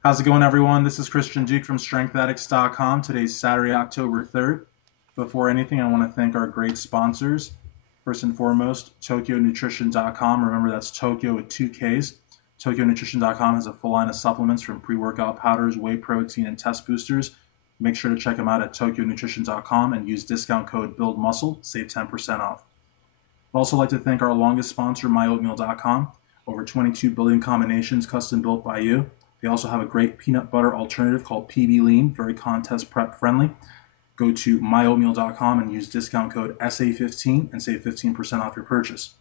How's it going, everyone? This is Christian Duke from StrengthAddicts.com. Today's Saturday, October 3rd. Before anything, I want to thank our great sponsors. First and foremost, TokyoNutrition.com. Remember, that's Tokyo with 2 Ks. TokyoNutrition.com has a full line of supplements from pre-workout powders, whey protein, and test boosters. Make sure to check them out at TokyoNutrition.com and use discount code BUILDMUSCLE. Save 10% off. I'd also like to thank our longest sponsor, MyOatmeal.com. Over 22 billion combinations custom built by you. They also have a great peanut butter alternative called PB Lean, very contest prep friendly. Go to myoatmeal.com and use discount code SA15 and save 15% off your purchase.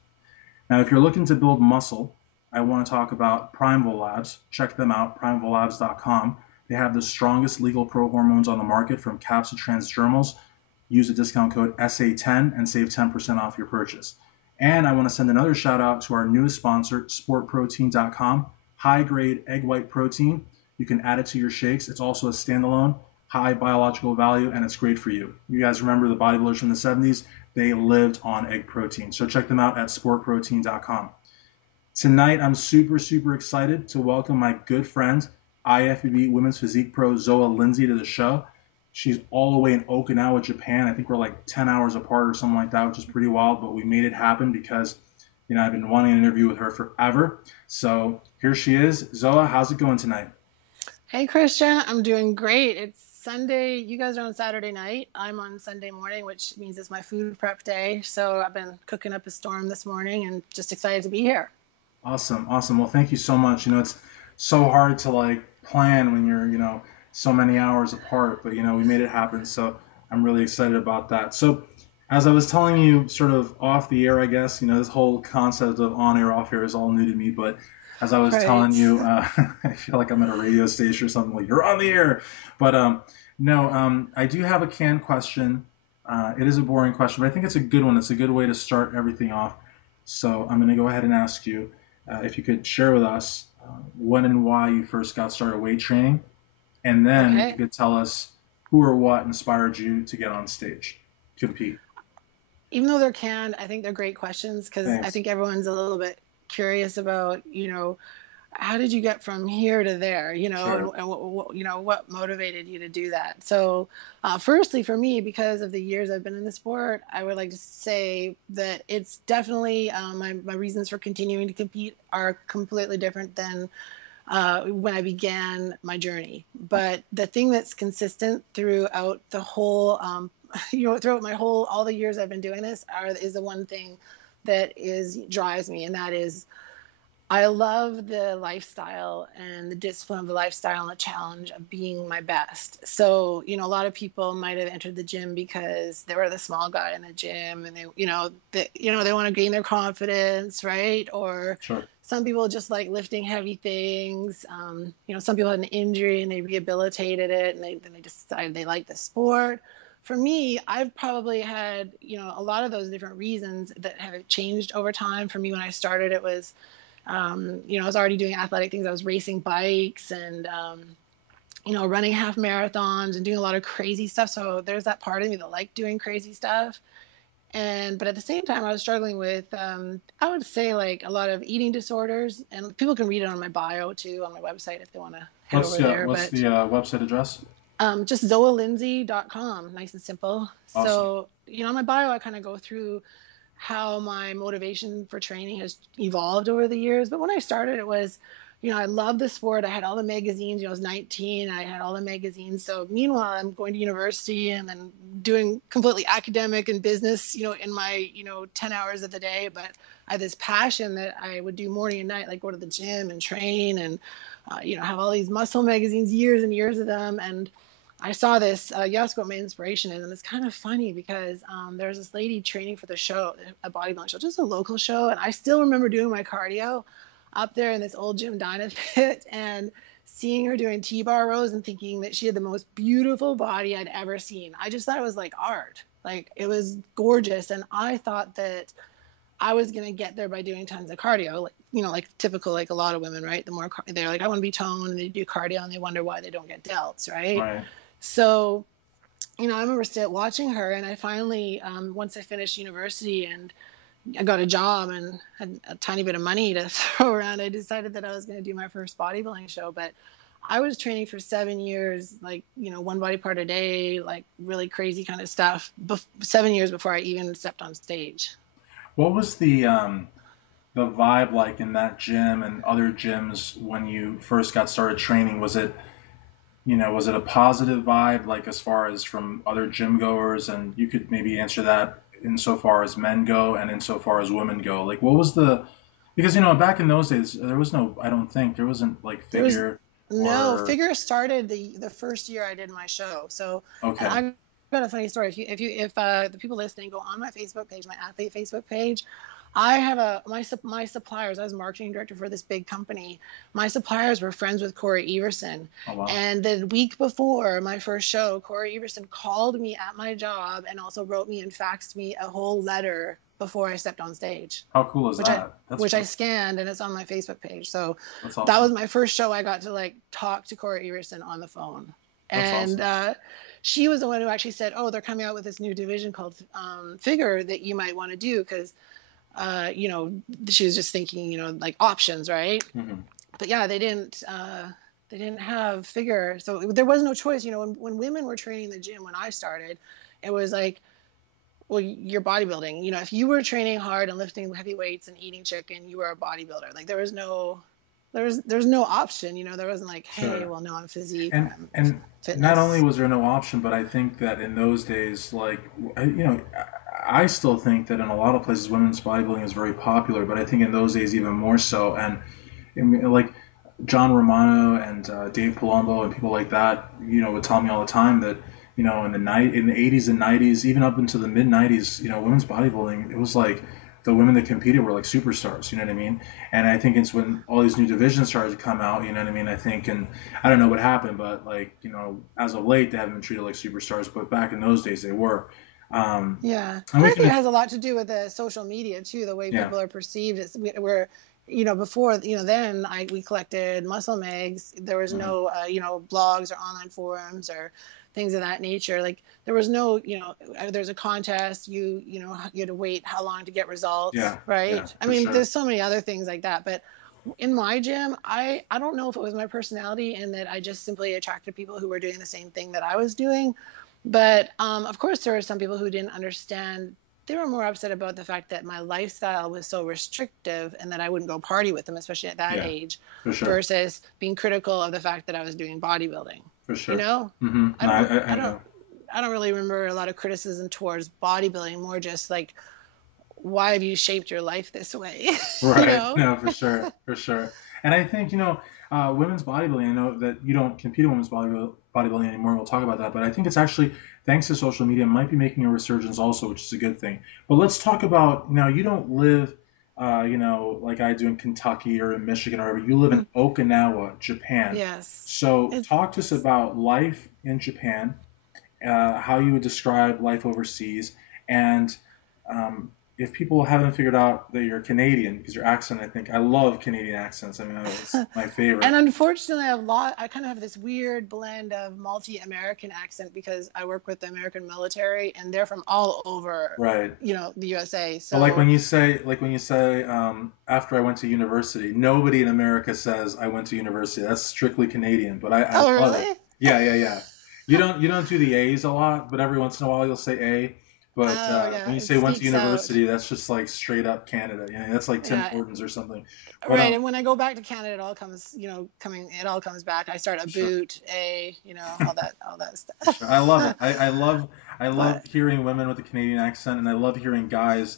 Now, if you're looking to build muscle, I want to talk about Primeval Labs. Check them out, primevalabs.com. They have the strongest legal pro hormones on the market, from caps to transdermals. Use the discount code SA10 and save 10% off your purchase. And I want to send another shout out to our newest sponsor, sportprotein.com. High-grade egg white protein. You can add it to your shakes. It's also a standalone, high biological value, and it's great for you. You guys remember the bodybuilders from the 70s? They lived on egg protein. So check them out at sportprotein.com. Tonight, I'm super, super excited to welcome my good friend, IFBB Women's Physique Pro Zoa Lindsay, to the show. She's all the way in Okinawa, Japan. I think we're like 10 hours apart or something like that, which is pretty wild, but we made it happen because I've been wanting an interview with her forever. So here she is. Zoa, how's it going tonight? Hey, Christian. I'm doing great. It's Sunday. You guys are on Saturday night. I'm on Sunday morning, which means it's my food prep day. So I've been cooking up a storm this morning and just excited to be here. Awesome. Well, thank you so much. It's so hard to plan when you're, so many hours apart, but we made it happen. So I'm really excited about that. So as I was telling you sort of off the air, I guess, this whole concept of on air, off air is all new to me. But as I was telling you, I feel like I'm at a radio station or something, like you're on the air. But no, I do have a canned question. It is a boring question, but I think it's a good one. It's a good way to start everything off. So I'm going to go ahead and ask you if you could share with us when and why you first got started weight training. And then you could tell us who or what inspired you to get on stage, compete. Even though they're canned, I think they're great questions because I think everyone's a little bit curious about, how did you get from here to there, Sure. and what motivated you to do that? So firstly, for me, because of the years I've been in the sport, I would like to say that it's definitely my reasons for continuing to compete are completely different than when I began my journey. But the thing that's consistent throughout the whole throughout all the years I've been doing this is the one thing that drives me, and that is I love the lifestyle and the discipline of the lifestyle and the challenge of being my best. So, a lot of people might have entered the gym because they were the small guy in the gym and they want to gain their confidence, right? Or Sure. Some people just like lifting heavy things. Some people had an injury and they rehabilitated it and then they decided they like the sport. For me, I've probably had, a lot of those different reasons that have changed over time. For me, when I started, it was, I was already doing athletic things. I was racing bikes and, running half marathons and doing a lot of crazy stuff. So there's that part of me that liked doing crazy stuff. But at the same time, I was struggling with, I would say, like a lot of eating disorders. And people can read it on my bio too, on my website if they want to head over there. What's the website address? Just ZoaLindsay.com, nice and simple. Awesome. So, on my bio, I kind of go through how my motivation for training has evolved over the years. But when I started, it was, I loved the sport. I had all the magazines. I was 19. I had all the magazines. So meanwhile, I'm going to university and then doing completely academic and business, in my, 10 hours of the day. But I had this passion that I would do morning and night, like go to the gym and train and, have all these muscle magazines, years and years of them. And I saw this, you asked what my inspiration is, and it's kind of funny because there's this lady training for the show, a bodybuilding show, just a local show, and I still remember doing my cardio up there in this old gym Dynafit and seeing her doing T-bar rows and thinking that she had the most beautiful body I'd ever seen. I just thought it was like art, like it was gorgeous, and I thought that I was going to get there by doing tons of cardio, like, like typical, like a lot of women, right? The more they're like, I want to be toned, and they do cardio and they wonder why they don't get delts, right? Right. So, I remember watching her, and I finally, once I finished university and I got a job and had a tiny bit of money to throw around, I decided that I was going to do my first bodybuilding show. But I was training for 7 years, like, one body part a day, like really crazy kind of stuff, 7 years before I even stepped on stage. What was the vibe like in that gym and other gyms when you first got started training? Was it, was it a positive vibe, like as far as from other gym goers? And you could maybe answer that insofar as men go and insofar as women go. Like, what was because, back in those days, there was no, I don't think, there wasn't like There was figure no or, figure started the first year I did my show. So, and okay. I've got a funny story. If the people listening go on my Facebook page, my athlete Facebook page, I have my suppliers. I was marketing director for this big company. My suppliers were friends with Corey Everson. Oh, wow. And the week before my first show, Corey Everson called me at my job and also wrote me and faxed me a whole letter before I stepped on stage. How cool is that? I scanned, and it's on my Facebook page. So that's awesome. That was my first show. I got to like talk to Corey Everson on the phone. That's awesome. She was the one who actually said, "Oh, they're coming out with this new division called Figure that you might want to do," because she was just thinking, like options, right? Mm-hmm. But yeah, they didn't have Figure, so there was no choice. When women were training in the gym when I started, it was like, well, you're bodybuilding. If you were training hard and lifting heavy weights and eating chicken, you were a bodybuilder. Like there was no option. There wasn't like, hey, Sure. well, no, I'm physique. And fitness. Not only was there no option, but I think that in those days, like, I still think that in a lot of places women's bodybuilding is very popular, but I think in those days even more so. And like John Romano and Dave Palumbo and people like that, would tell me all the time that in the 80s and 90s, even up into the mid 90s, women's bodybuilding, it was like the women that competed were like superstars, you know what I mean? And I think it's when all these new divisions started to come out, you know what I mean? I think, and I don't know what happened, but like, as of late, they haven't been treated like superstars, but back in those days they were. Yeah. And I think it has a lot to do with the social media too, the way people are perceived. We're, before, then we collected muscle mags. There was no, blogs or online forums or things of that nature. Like there was no, there's a contest, you had to wait how long to get results, right? Yeah, I mean, sure. There's so many other things like that, but in my gym, I don't know if it was my personality and that I just simply attracted people who were doing the same thing that I was doing. But of course, there were some people who didn't understand. They were more upset about the fact that my lifestyle was so restrictive and that I wouldn't go party with them, especially at that age, for sure. versus being critical of the fact that I was doing bodybuilding. For sure. Mm-hmm. I don't really remember a lot of criticism towards bodybuilding, more just like, why have you shaped your life this way? Right. No, for sure. For sure. And I think, women's bodybuilding, I know that you don't compete in women's bodybuilding anymore. We'll talk about that. But I think it's actually, thanks to social media, might be making a resurgence also, which is a good thing. But let's talk about, you don't live, like I do in Kentucky or in Michigan or wherever. You live in Okinawa, Japan. Yes. So talk to us about life in Japan, how you would describe life overseas, and if people haven't figured out that you're Canadian, because your accent, I think, I love Canadian accents. I mean, it's my favorite. And unfortunately, I kind of have this weird blend of multi-American accent because I work with the American military, and they're from all over, the USA. So, like when you say, after I went to university, nobody in America says I went to university. That's strictly Canadian. But I love it. Yeah. You don't do the A's a lot, but every once in a while you'll say A. But when you say went to university, that's just like straight up Canada. That's like Tim Hortons or something. But, right. And when I go back to Canada, it all comes, it all comes back. I start a boot, all that stuff. Sure. I love it. I love hearing women with a Canadian accent, and I love hearing guys.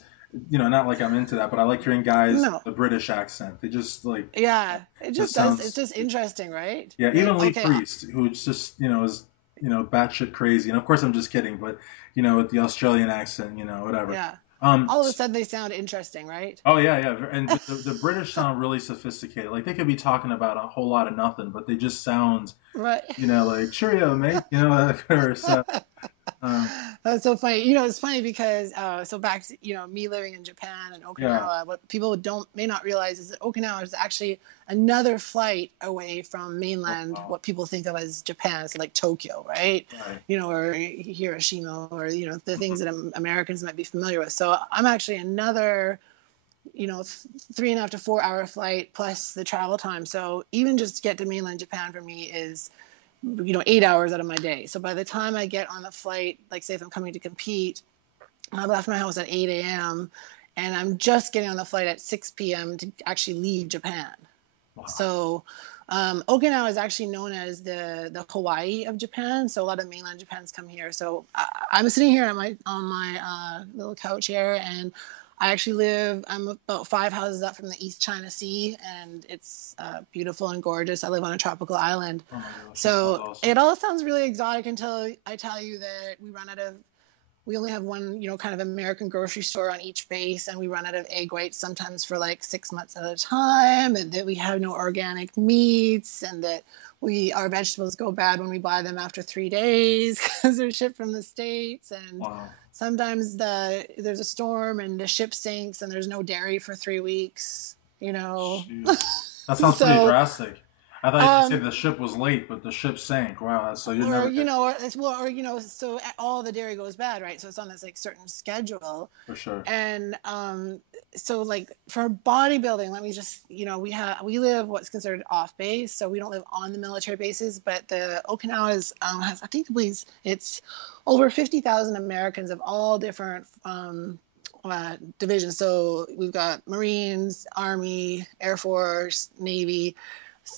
Not like I'm into that, but I like hearing guys the British accent. They just like it just sounds. It's just interesting, right? Yeah, even Lee Priest, who just is batshit crazy, and of course I'm just kidding, but with the Australian accent, whatever. Yeah. All of a sudden they sound interesting, right? Oh yeah, and the British sound really sophisticated. Like they could be talking about a whole lot of nothing, but they just sound right. Like cheerio, mate. So That's so funny. You know, it's funny because so back to, you know, me living in Japan and Okinawa, what people may not realize is that Okinawa is actually another flight away from mainland, what people think of as Japan, so like Tokyo, right? You know, or Hiroshima, or, you know, the things that Americans might be familiar with. So I'm actually another, you know, 3.5 to 4 hour flight plus the travel time. So even just to get to mainland Japan for me is, you know, 8 hours out of my day. So by the time I get on the flight, like say if I'm coming to compete, I left my house at 8 a.m. and I'm just getting on the flight at 6 p.m. to actually leave Japan. Wow. So Okinawa is actually known as the Hawaii of Japan. So a lot of mainland Japans come here. So I'm sitting here on my little couch here, and I actually I'm about 5 houses up from the East China Sea, and it's beautiful and gorgeous. I live on a tropical island. Oh my gosh, so awesome. It all sounds really exotic until I tell you that we only have one, you know, kind of American grocery store on each base, and we run out of egg whites sometimes for like 6 months at a time, and that we have no organic meats, and that our vegetables go bad when we buy them after 3 days because they're shipped from the States. And wow. Sometimes there's a storm and the ship sinks and there's no dairy for 3 weeks, you know. That sounds pretty drastic. I thought you said the ship was late, but the ship sank. Wow, so you never. You know, or you know, so all the dairy goes bad, right? So it's on this like certain schedule. For sure. And so like for bodybuilding, let me just, you know, we live what's considered off base, so we don't live on the military bases, but the Okinawa has I think it's over 50,000 Americans of all different divisions. So we've got Marines, Army, Air Force, Navy,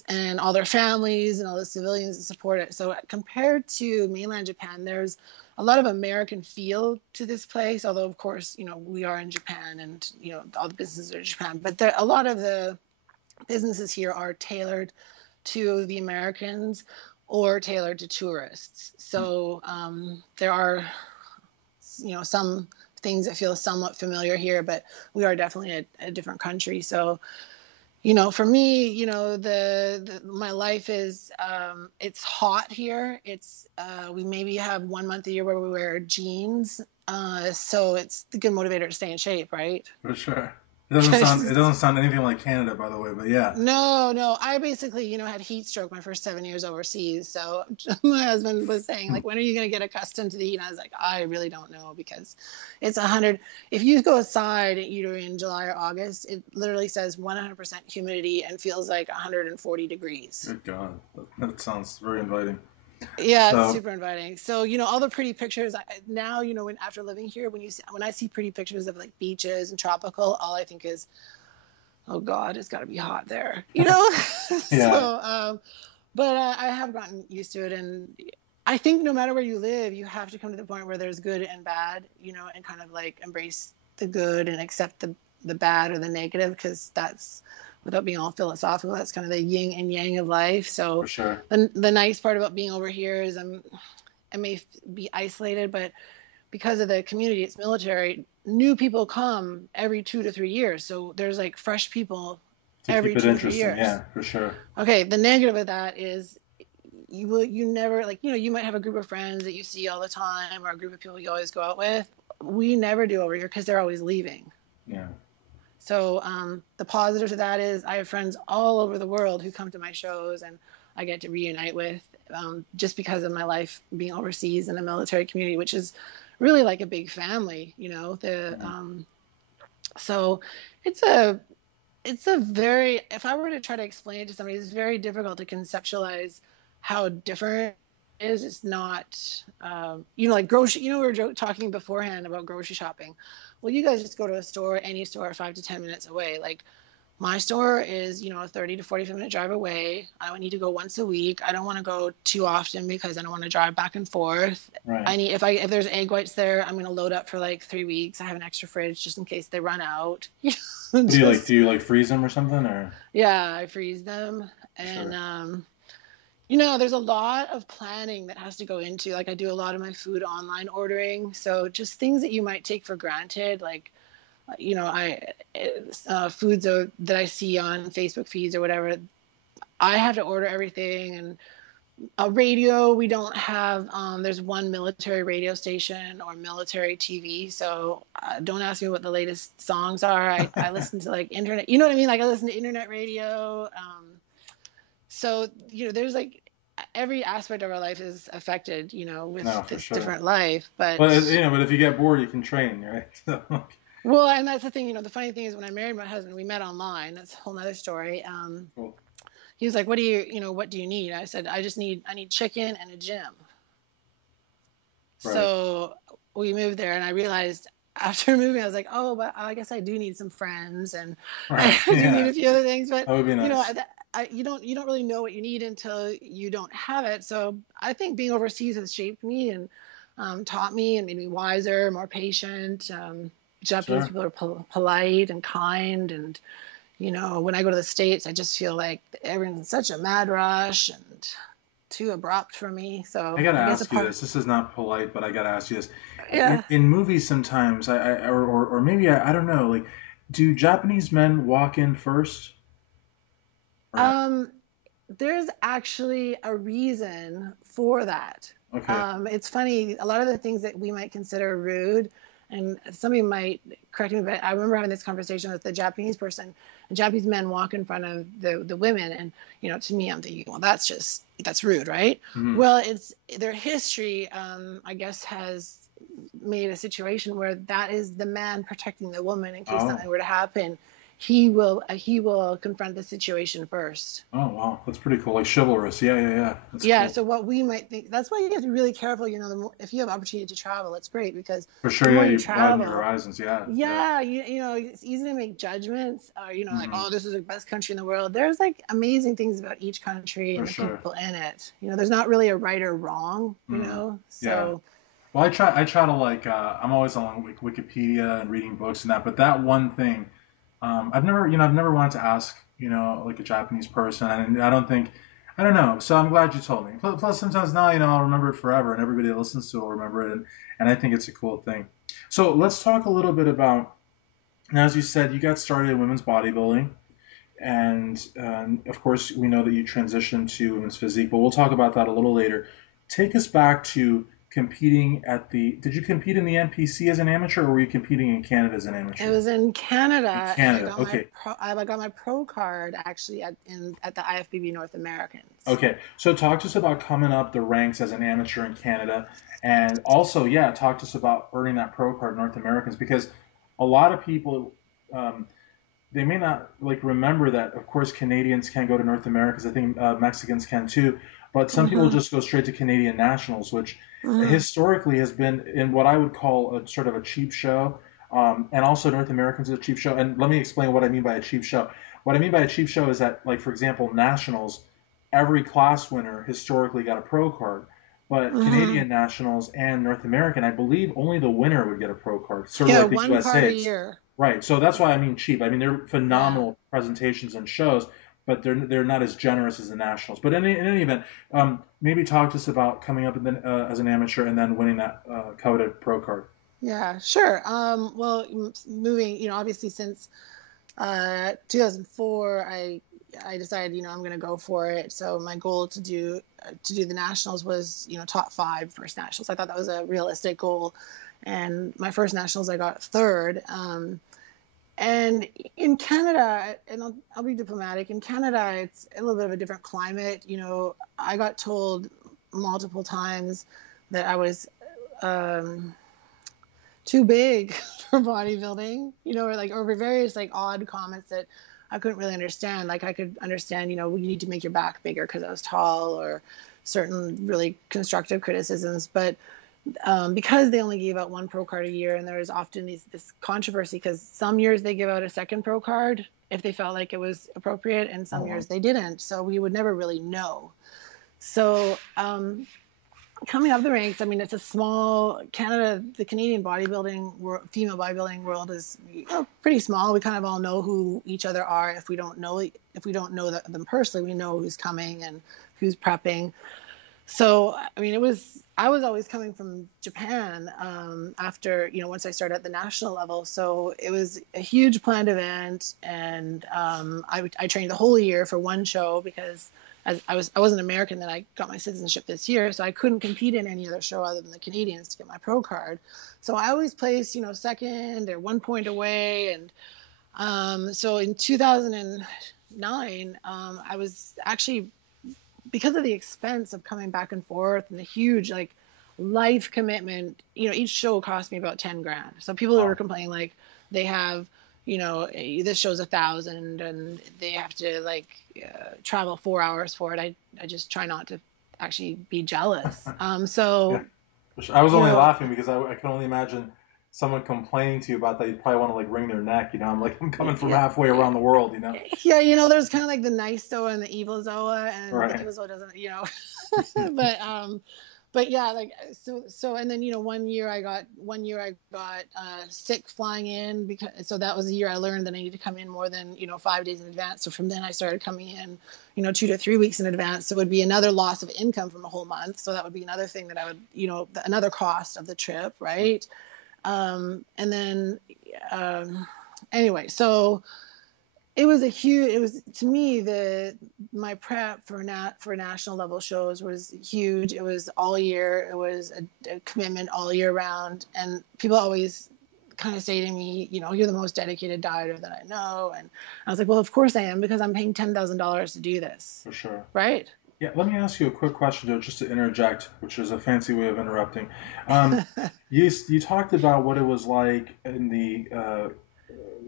and all their families and all the civilians that support it. So compared to mainland Japan, there's a lot of American feel to this place, although of course, you know, we are in Japan and, you know, all the businesses are in Japan, but a lot of the businesses here are tailored to the Americans or tailored to tourists. So there are, you know, some things that feel somewhat familiar here, but we are definitely a different country. So, you know, for me, you know, my life is, it's hot here. It's, we maybe have 1 month a year where we wear jeans. So it's a good motivator to stay in shape, right? For sure. It doesn't sound anything like Canada, by the way, but yeah. No. I basically, you know, had heat stroke my first 7 years overseas. So my husband was saying, like, when are you going to get accustomed to the heat? And I was like, I really don't know, because it's 100. If you go outside either in July or August, it literally says 100% humidity and feels like 140 degrees. Good God. That sounds very inviting. Yeah, it's super inviting. So, you know, all the pretty pictures now, you know, after living here, when I see pretty pictures of like beaches and tropical, all I think is, oh God, it's got to be hot there, you know? Yeah. So, but I have gotten used to it. And I think no matter where you live, you have to come to the point where there's good and bad, you know, and kind of like embrace the good and accept the bad or the negative, because that's, without being all philosophical, that's kind of the yin and yang of life. So for sure. The nice part about being over here is I may be isolated, but because of the community, it's military, new people come every 2 to 3 years. So there's like fresh people every 2 to 3 years. Yeah, for sure. Okay, the negative of that is you never, like, you know, you might have a group of friends that you see all the time, or a group of people you always go out with. We never do over here because they're always leaving. Yeah. So the positive to that is I have friends all over the world who come to my shows and I get to reunite with, just because of my life being overseas in the military community, which is really like a big family, you know. So it's a very, if I were to try to explain it to somebody, it's very difficult to conceptualize how different it is. It's not, you know, like grocery, you know, we were talking beforehand about grocery shopping. Well, you guys just go to a store, any store 5 to 10 minutes away. Like my store is, you know, a 30 to 45 minute drive away. I would need to go once a week. I don't want to go too often because I don't want to drive back and forth. Right. If there's egg whites there, I'm going to load up for like 3 weeks. I have an extra fridge just in case they run out. Do you like freeze them or something, or? Yeah, I freeze them. And, sure. You know, there's a lot of planning that has to go into, like, I do a lot of my food online ordering. So just things that you might take for granted, like, you know, foods that I see on Facebook feeds or whatever, I have to order everything and A radio, we don't have, there's one military radio station or military TV. So don't ask me what the latest songs are. I listen to like internet, you know what I mean? Like I listen to internet radio. So, there's like every aspect of our life is affected, No, with for this sure. different life. But But, but if you get bored, you can train, right? well, and that's the thing, the funny thing is when I married my husband, we met online. That's a whole nother story. Cool. He was like, what do you need? I said, I need chicken and a gym. Right. So we moved there, and I realized after moving, I was like, oh, but I guess I do need some friends, and I Right. do need Yeah. a few other things. But That would be nice. you don't really know what you need until you don't have it. So I think being overseas has shaped me and taught me and made me wiser, more patient. Japanese Sure. people are polite and kind, and when I go to the States, I just feel like everyone's in such a mad rush and too abrupt for me. I So gotta I guess a ask you part, this. This is not polite, but I gotta ask you this. yeah. In movies, sometimes or maybe I don't know. Like, do Japanese men walk in first or no? Um, there's actually a reason for that. Okay. It's funny, a lot of the things that we might consider rude, and somebody might correct me, but I remember having this conversation with the Japanese person, and Japanese men walk in front of the women, and to me, I'm thinking, well, that's rude, right? Hmm. Well, it's their history, I guess, has made a situation where that is the man protecting the woman in case Oh. something were to happen. He will confront the situation first. Oh wow, that's pretty cool. Like chivalrous. Yeah, yeah, yeah. That's Yeah, cool. so what we might think, that's why you have to be really careful. The more, if you have opportunity to travel, it's great because For the sure. more Yeah, you you broaden your travel, horizons. Yeah, yeah. yeah, it's easy to make judgments. Like, Hmm. oh, this is the best country in the world. There's like amazing things about each country For and the sure. people in it. There's not really a right or wrong. Hmm. Yeah. So Well, I try to like I'm always on Wikipedia and reading books and that, but that one thing, I've never wanted to ask like a Japanese person, and I don't know. So I'm glad you told me. Plus sometimes now I'll remember it forever, and everybody that listens to it will remember it, and I think it's a cool thing. So let's talk a little bit about, now, as you said, you got started in women's bodybuilding, and of course we know that you transitioned to women's physique, but we'll talk about that a little later. Take us back to competing did you compete in the NPC as an amateur, or were you competing in Canada as an it amateur? was in In Canada, and Canada. Okay. I got my pro card actually at the IFBB North Americans. Okay. So talk to us about coming up the ranks as an amateur in Canada, and also, yeah, talk to us about earning that pro card in North Americans, because a lot of people, um, they may not like remember that. Of course, Canadians can go to North America, 'cause I think Mexicans can too. But some people Hmm. just go straight to Canadian nationals, which Hmm. historically has been in what I would call a sort of a cheap show. And also North Americans is a cheap show. And let me explain what I mean by a cheap show. What I mean by a cheap show is that, like, for example, nationals, every class winner historically got a pro card. But Hmm. Canadian nationals and North American, I believe only the winner would get a pro card, sort of Yeah, like the one card a USA's. year. Right. So that's why I mean cheap. I mean they're Yeah. phenomenal presentations and shows, but they're not as generous as the nationals. But in any event, maybe talk to us about coming up as an amateur and then winning that coveted pro card. Yeah, sure. Well, moving, obviously since 2004, I decided, I'm going to go for it. So my goal to do the nationals was, top five first nationals. I thought that was a realistic goal, and my first nationals I got third. And in Canada, and I'll be diplomatic. In Canada, it's a little bit of a different climate. I got told multiple times that I was um, too big for bodybuilding, or various like odd comments that I couldn't really understand. Like I could understand, you need to make your back bigger because I was tall, or certain really constructive criticisms. But because they only gave out one pro card a year, and there was often this controversy because some years they give out a second pro card if they felt like it was appropriate, and Oh some wow. years they didn't. So we would never really know. So coming up the ranks, I mean, it's a small Canada. The Canadian bodybuilding world, female bodybuilding world is pretty small. We kind of all know who each other are. If we don't know them personally, we know who's coming and who's prepping. So I mean, I was always coming from Japan after once I started at the national level. So it was a huge planned event, and I trained the whole year for one show because as I wasn't American, then I got my citizenship this year, so I couldn't compete in any other show other than the Canadians to get my pro card. So I always placed, second or 1 point away. And so in 2009, I was actually, because of the expense of coming back and forth and the huge like life commitment, each show cost me about 10 grand. So people who were Wow. complaining like they have, this show's 1,000 and they have to like travel 4 hours for it. I just try not to actually be jealous. Yeah. So, For sure. I was you only know, laughing because I can only imagine someone complaining to you about that. You'd probably want to like wring their neck. I'm like, I'm coming from yeah, halfway around the world. yeah, there's kind of like the nice Zoa and the evil Zoa, and the Right. evil Zoa doesn't, but yeah, like so and then one year I got sick flying in, because so that was the year I learned that I need to come in more than 5 days in advance. So from then I started coming in 2 to 3 weeks in advance. So it would be another loss of income from a whole month. So that would be another thing that I would another cost of the trip, right? And then anyway, so it was to me, my prep for national level shows was huge. It was all year. It was a commitment all year round. And people always kind of say to me, you're the most dedicated dieter that I know. And I was like, well, of course I am, because I'm paying $10,000 to do this. For sure. Right. Yeah, let me ask you a quick question, Joe, just to interject, which is a fancy way of interrupting. You talked about what it was like in the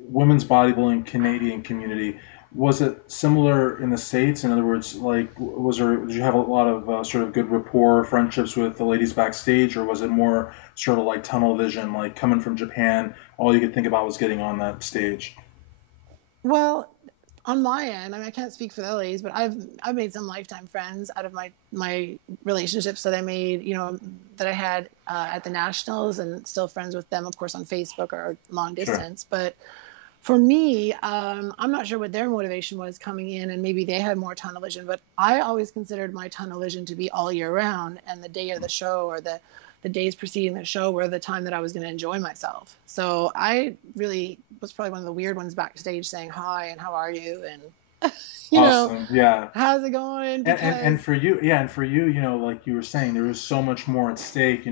women's bodybuilding Canadian community. Was it similar in the States? In other words, like, did you have a lot of sort of good rapport, friendships with the ladies backstage, or was it more sort of like tunnel vision, like coming from Japan, all you could think about was getting on that stage? Well, on my end, I mean, I can't speak for the ladies, but I've made some lifetime friends out of my relationships that I made, that I had at the nationals, and still friends with them, of course, on Facebook or long Sure. distance. But for me, I'm not sure what their motivation was coming in, and maybe they had more tunnel vision, but I always considered my tunnel vision to be all year round, and the day of the show, or the days preceding the show, were the time that I was going to enjoy myself. So I really was probably one of the weird ones backstage, saying hi and how are you, and Awesome. Yeah. how's it going? And Because for you, yeah, and for you, like you were saying, there was so much more at stake.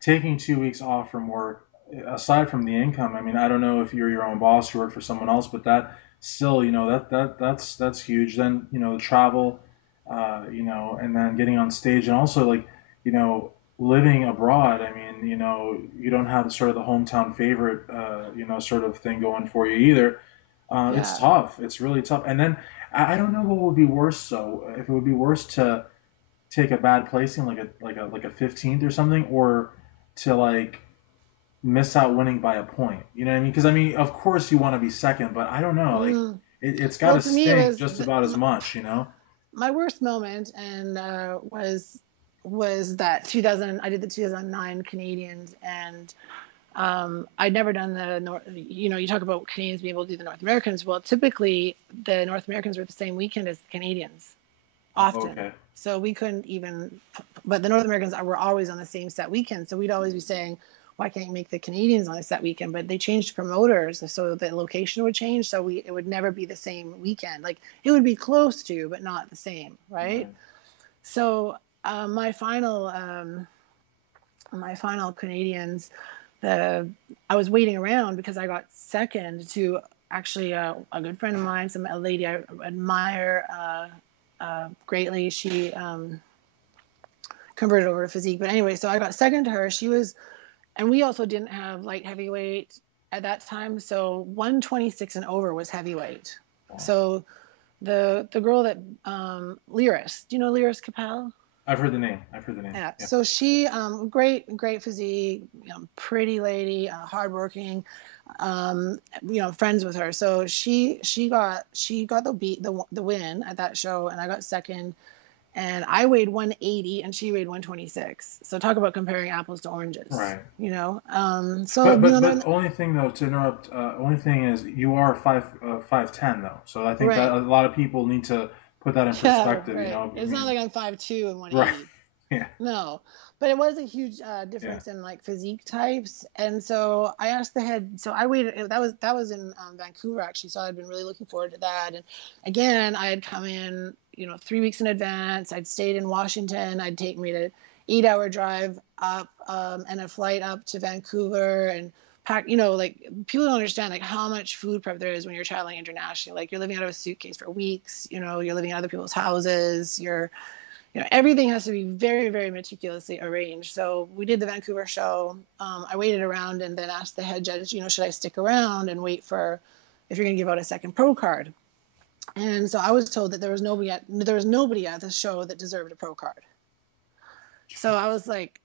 Taking 2 weeks off from work, aside from the income. I mean, I don't know if you're your own boss or work for someone else, but that still, that's huge. Then, the travel, and then getting on stage, and also like, you know, living abroad. I mean, you don't have the sort of the hometown favorite, sort of thing going for you either. It's yeah. tough. It's really tough. And then I don't know what would be worse. So if it would be worse to take a bad placing, like a 15th or something, or to like miss out winning by a point. You know what I mean? Because I mean, of course you want to be second, but I don't know. Like Mm. it's got Well, to to me, it stink was just about as much. my worst moment, and was that 2000. I did the 2009 Canadians, and I'd never done the North. You talk about Canadians being able to do the North Americans. Well, typically the North Americans were the same weekend as the Canadians, often. Okay. So we couldn't even. But the North Americans were always on the same set weekend. So we'd always be saying, why can't you make the Canadians on a set weekend? But they changed promoters, so the location would change. So it would never be the same weekend. Like, it would be close to, but not the same, right? Right. So my final Canadians, I was waiting around because I got second to actually a good friend of mine, a lady I admire greatly. She converted over to Physique, but anyway, so I got second to her. And we also didn't have light heavyweight at that time, so 126 and over was heavyweight. Wow. So the girl that Lyris, do you know Lyris Capel? I've heard the name. I've heard the name. Yeah. Yeah. So she, great physique, pretty lady, hardworking, friends with her. So she got the win at that show, and I got second. And I weighed 180, and she weighed 126. So talk about comparing apples to oranges. Right. So But only thing though, to interrupt, only thing is you are 5'10" though, so I think that right. a lot of people need to put that in Yeah, perspective. right. I It's not mean, like I'm 5'2" and right. 180. Yeah. No, but it was a huge Yeah. difference in like physique types. And so I asked the head, so I waited, that was in Vancouver actually. So I'd been really looking forward to that. And again, I had come in, 3 weeks in advance. I'd stayed in Washington. I'd take me to 8-hour drive up and a flight up to Vancouver and pack, like people don't understand like how much food prep there is when you're traveling internationally. Like you're living out of a suitcase for weeks, you're living in other people's houses, everything has to be very, very meticulously arranged. So we did the Vancouver show. I waited around and then asked the head judge, should I stick around and wait for if you're going to give out a second pro card? And so I was told that there was nobody at the show that deserved a pro card. So I was like,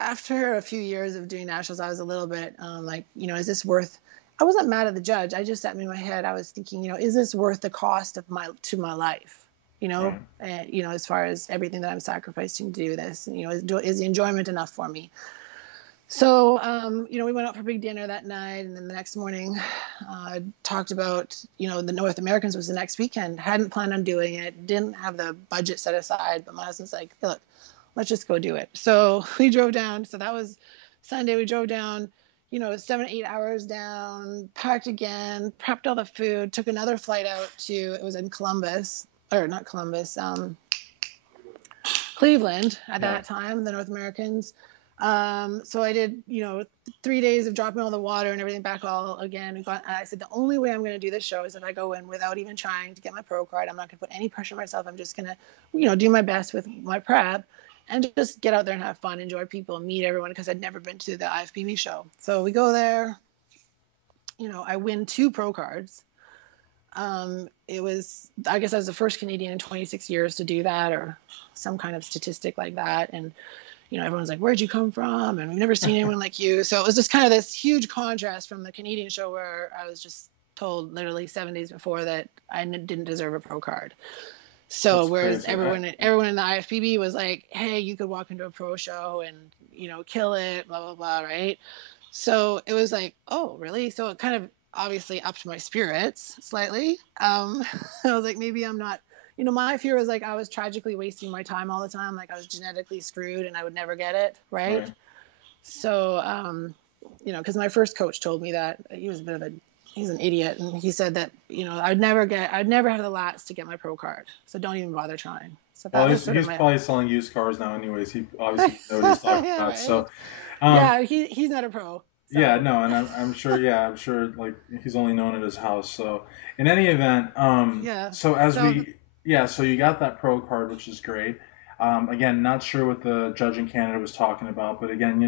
after a few years of doing nationals, I was a little bit like, is this worth? I wasn't mad at the judge. I just, in my head, I was thinking, is this worth the cost of my life? Right. And, as far as everything that I'm sacrificing to do this, is the enjoyment enough for me? So, we went out for big dinner that night, and then the next morning, talked about, the North Americans was the next weekend. Hadn't planned on doing it, didn't have the budget set aside, but my husband's like, look, let's just go do it. So we drove down. So that was Sunday. We drove down, 7-8 hours down, packed again, prepped all the food, took another flight out to, it was in Columbus, or not Columbus, Cleveland at Yeah. that time, the North Americans. So I did, 3 days of dropping all the water and everything back all again. And I said, the only way I'm going to do this show is if I go in without even trying to get my pro card. I'm not going to put any pressure on myself. I'm just going to, do my best with my prep and just get out there and have fun, enjoy people, meet everyone, because I'd never been to the IFBB show. So we go there, I win 2 pro cards. It was, I guess I was the first Canadian in 26 years to do that, or some kind of statistic like that. And, everyone's like, where'd you come from? And we've never seen anyone like you. So it was just kind of this huge contrast from the Canadian show where I was just told literally 7 days before that I didn't deserve a pro card. So That's whereas crazy. everyone in the IFBB was like, hey, you could walk into a pro show and, kill it, blah, blah, blah, right? So it was like, oh, really? So it kind of obviously upped my spirits slightly. I was like, maybe I'm not, my fear was like I was tragically wasting my time all the time. Like I was genetically screwed and I would never get it, right? Right. So, because my first coach told me that he was he's an idiot. And he said that, I'd never have the lats to get my pro card. So don't even bother trying. So Well, that was he's sort of he's my, probably selling used cars now, anyways. He obviously knows what he's talking yeah, about. right. So, um, Yeah, he's not a pro. yeah, So no, and I'm sure. Yeah, I'm sure. Like he's only known at his house. So, in any event, yeah. so as So we, yeah, so you got that pro card, which is great. Again, not sure what the judge in Canada was talking about, but again,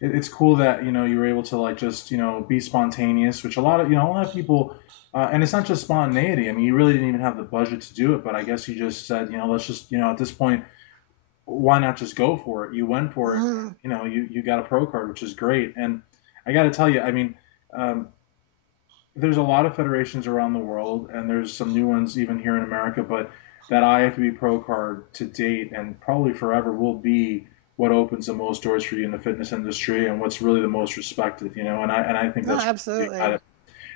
it's cool that you were able to like just be spontaneous, which a lot of people, and it's not just spontaneity. I mean, you really didn't even have the budget to do it, but I guess you just said, let's just at this point, why not just go for it? You went for it. mhm. You got a pro card, which is great. And I got to tell you, I mean, um, there's a lot of federations around the world, and there's some new ones even here in America. But that IFBB pro card to date, and probably forever, will be what opens the most doors for you in the fitness industry, and what's really the most respected. And I think No, that's really absolutely. exciting.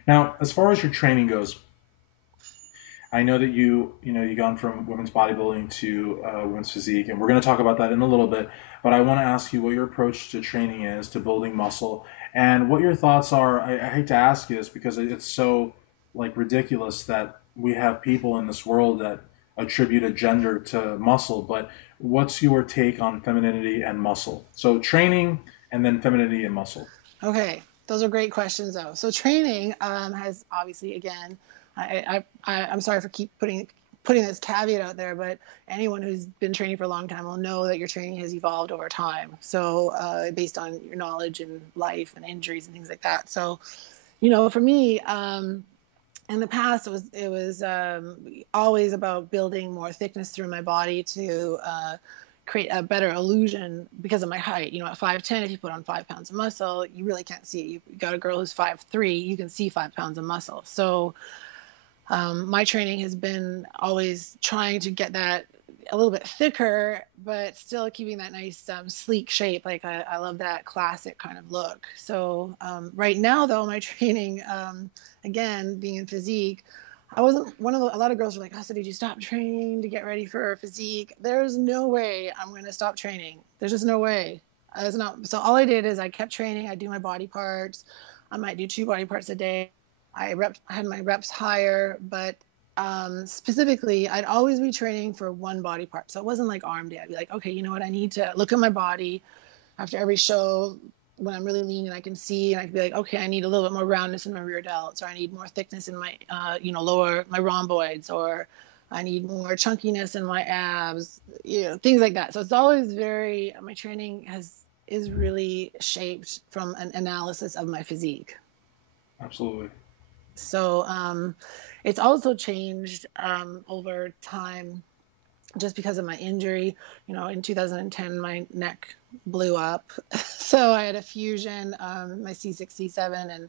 Now, as far as your training goes, I know that you gone from women's bodybuilding to women's physique, and we're going to talk about that in a little bit. But I want to ask you what your approach to training is to building muscle, and what your thoughts are. I hate to ask you this because it's so like ridiculous that we have people in this world that attribute a gender to muscle. But what's your take on femininity and muscle? So training, and then femininity and muscle. Okay, those are great questions though. So training has obviously, again, I'm sorry for keep putting this caveat out there, but anyone who's been training for a long time will know that your training has evolved over time. So based on your knowledge and life and injuries and things like that. So, for me, in the past, it was always about building more thickness through my body to create a better illusion because of my height. At 5'10", if you put on 5 pounds of muscle, you really can't see it. You got a girl who's 5'3", you can see 5 pounds of muscle. So my training has been always trying to get that a little bit thicker, but still keeping that nice sleek shape. Like I love that classic kind of look. So right now, though, my training, again, being in physique, I wasn't one of the, a lot of girls were like, oh, so did you stop training to get ready for Physique? There's no way I'm going to stop training. There's just no way. It's not. So all I did is I kept training. I do my body parts. I might do 2 body parts a day. I had my reps higher, but specifically, I'd always be training for 1 body part. So it wasn't like arm day. I'd be like, okay, you know what? I need to look at my body after every show when I'm really lean and I can see, and I can be like, okay, I need a little bit more roundness in my rear delts, or I need more thickness in my, my rhomboids, or I need more chunkiness in my abs, things like that. So it's always my training is really shaped from an analysis of my physique. Absolutely. So it's also changed over time just because of my injury. In 2010, my neck blew up. So I had a fusion, my C6, C7, and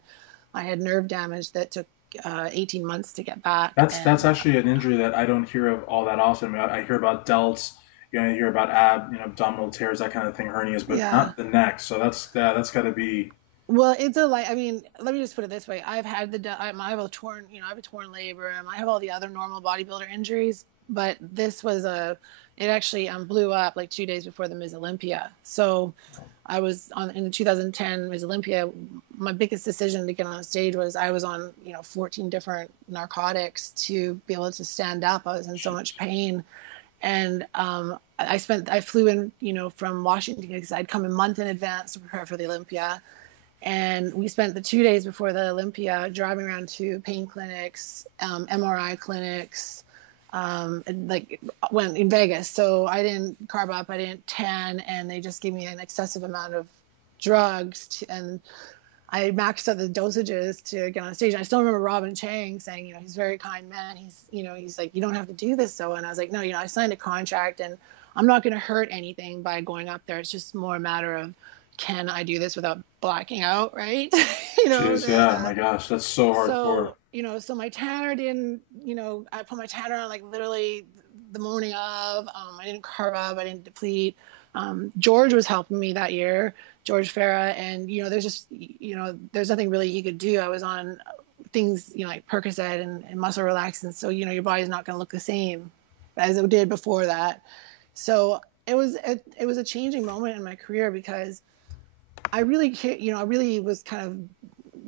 I had nerve damage that took 18 months to get back. That's actually an injury that I don't hear of all that often. I mean, I hear about delts, I hear about abdominal tears, that kind of thing, hernias, but Yeah. not the neck. So that's got to be. Well, it's let me just put it this way. I've had I have a torn, I have a torn labrum. I have all the other normal bodybuilder injuries, but this was it actually blew up like 2 days before the Ms. Olympia. So I was in the 2010 Ms. Olympia. My biggest decision to get on stage was I was on, 14 different narcotics to be able to stand up. I was in so much pain. And I flew in, from Washington because I'd come a month in advance to prepare for the Olympia. And we spent the 2 days before the Olympia driving around to pain clinics, MRI clinics, and went in Vegas. So I didn't carb up, I didn't tan, and they just gave me an excessive amount of drugs. And I maxed out the dosages to get on stage. And I still remember Robin Chang saying, he's a very kind man. He's like, you don't have to do this. So, and I was like, no, I signed a contract and I'm not going to hurt anything by going up there. It's just more a matter of, can I do this without blacking out, right? Jeez, yeah, my gosh, that's so hardcore. So my tanner didn't, I put my tanner on like literally the morning of. I didn't carb up, I didn't deplete. George was helping me that year, George Farah, and there's just, there's nothing really you could do. I was on things, like Percocet and muscle relaxants, so your body's not going to look the same as it did before that. So it was a changing moment in my career because I really was kind of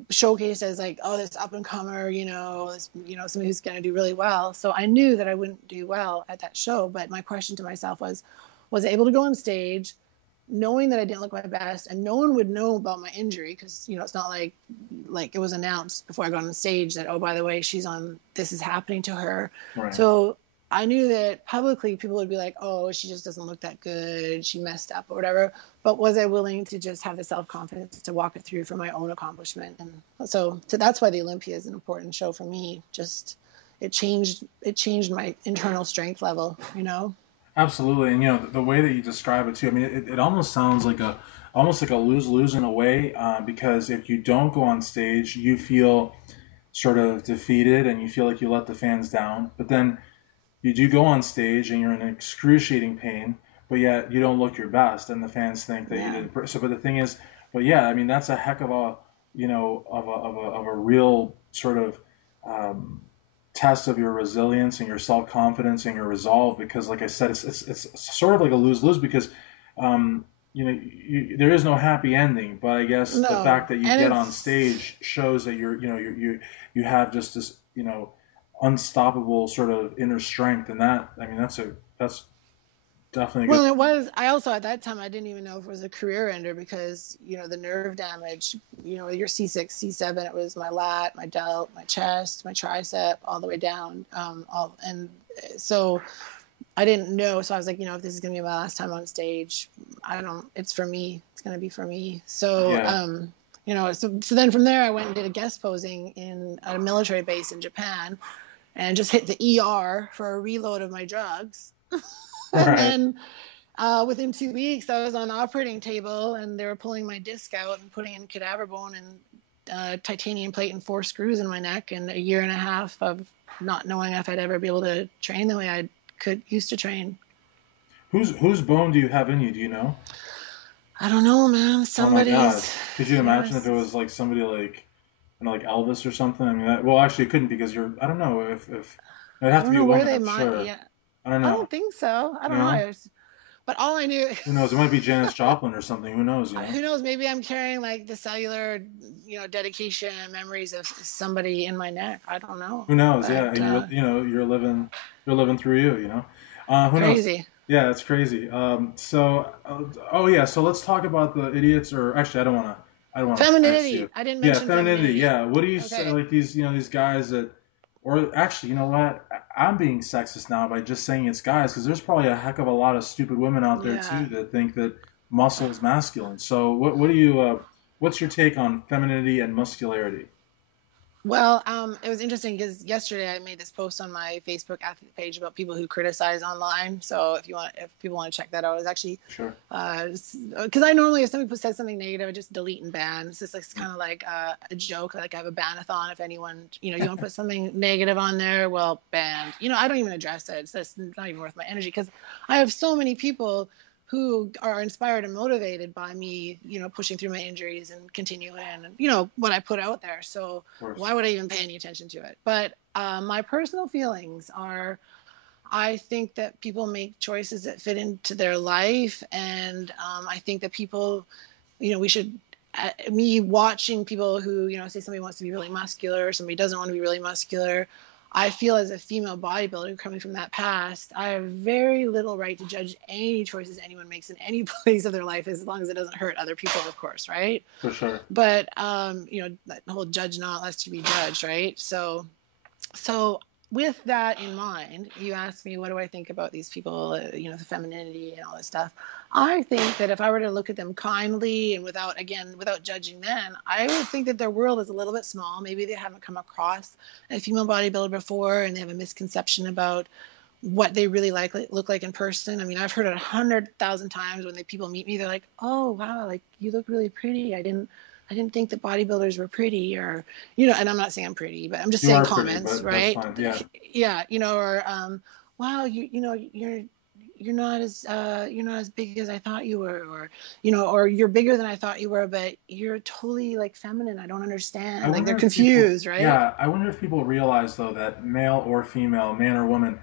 showcased as like, oh, this up and comer, somebody who's going to do really well. So I knew that I wouldn't do well at that show. But my question to myself was I able to go on stage knowing that I didn't look my best and no one would know about my injury? Because, it's not like it was announced before I got on stage that, oh, by the way, this is happening to her. Right. So I knew that publicly people would be like, oh, she just doesn't look that good, she messed up or whatever. But was I willing to just have the self-confidence to walk it through for my own accomplishment? And so that's why the Olympia is an important show for me. Just it changed my internal strength level, Absolutely, and the way that you describe it too. I mean, it almost sounds like a lose-lose in a way, because if you don't go on stage, you feel sort of defeated and you feel like you let the fans down. But then you do go on stage and you're in excruciating pain, but yet you don't look your best, and the fans think that you didn't. So, but the thing is, but yeah, I mean, that's a heck of a of a real sort of test of your resilience and your self confidence and your resolve. Because, like I said, it's sort of like a lose-lose because. There is no happy ending, but I guess the fact that you get on stage shows that you have just this unstoppable sort of inner strength, and that, I mean, that's definitely well, it was. I also at that time I didn't even know if it was a career ender because the nerve damage. Your C6, C7. It was my lat, my delt, my chest, my tricep, all the way down. So I didn't know. So I was like, if this is gonna be my last time on stage, it's for me. It's gonna be for me. So so then from there I went and did a guest posing at a military base in Japan, and just hit the ER for a reload of my drugs. And then within 2 weeks, I was on the operating table, and they were pulling my disc out and putting in cadaver bone and titanium plate and 4 screws in my neck, and a year and a half of not knowing if I'd ever be able to train the way I used to train. Whose bone do you have in you? Do you know? I don't know, man. Somebody's. Oh my God! Could you imagine if it was like somebody like know, like Elvis or something. I mean, well, actually, it couldn't because I don't know if it'd have I to don't be a know where woman, they I'm might. sure. Yeah, I don't I know. don't think so. I don't know. No, But all I knew, who knows? It might be Janis Joplin or something. Who knows? You know. who knows? Maybe I'm carrying like the cellular, dedication and memories of somebody in my neck. I don't know. Who knows? Yeah, But and you're living through you. You know. Who knows? crazy. Yeah, that's crazy. Oh yeah. So let's talk about the idiots, or actually, I don't want to bias you. Femininity. I didn't Yeah, mention femininity. femininity. Yeah. What do you say? Okay. Like these guys that, or actually, you know what? I'm being sexist now by just saying it's guys, because there's probably a heck of a lot of stupid women out there Yeah. too that think that muscle is masculine. So what do you what's your take on femininity and muscularity? Well, it was interesting because yesterday I made this post on my Facebook athlete page about people who criticize online. So if people want to check that out, it's actually Sure. because I normally if somebody says something negative, I just delete and ban. It's just like kind of like a joke. Like I have a banathon. If anyone you want to put something negative on there, well, banned. I don't even address it. It's just not even worth my energy because I have so many people who are inspired and motivated by me, pushing through my injuries and continuing, and what I put out there. So Of course. why would I even pay any attention to it? But my personal feelings are, I think that people make choices that fit into their life, and I think that people, we should. Me watching people who, say somebody wants to be really muscular, or somebody doesn't want to be really muscular. I feel as a female bodybuilder coming from that past, I have very little right to judge any choices anyone makes in any place of their life, as long as it doesn't hurt other people, of course, right? For sure. But that whole judge not lest you be judged, right? So with that in mind, you asked me what do I think about these people, the femininity and all this stuff. I think that if I were to look at them kindly and without judging them, I would think that their world is a little bit small. Maybe they haven't come across a female bodybuilder before and they have a misconception about what they really look like in person. I mean, I've heard it 100,000 times when people meet me, they're like, "Oh, wow, like you look really pretty. I didn't think that bodybuilders were pretty," or, and I'm not saying I'm pretty, but I'm just You saying are pretty, comments, but that's right? fine. Yeah. Yeah, or, wow, you're not as big as I thought you were, or, or you're bigger than I thought you were, but you're totally like feminine. I don't I understand. Like they're wonder if people, confused, right? yeah, I wonder if people realize though that male or female, man or woman,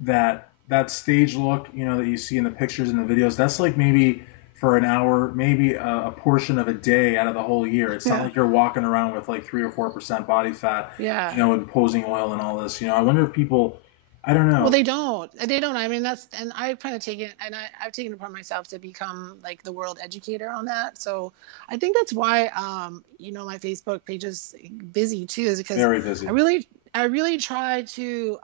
that stage look, that you see in the pictures and the videos, that's like maybe for an hour, maybe a portion of a day out of the whole year. It's not Yeah. like you're walking around with like 3 or 4% body fat, Yeah. and posing oil and all this. I wonder if people, I don't Well, know. they don't. They don't. I mean, and I've kind of taken, and I've taken it upon myself to become like the world educator on that. So I think that's why, my Facebook page is busy too, is because Very I busy. really, I really try to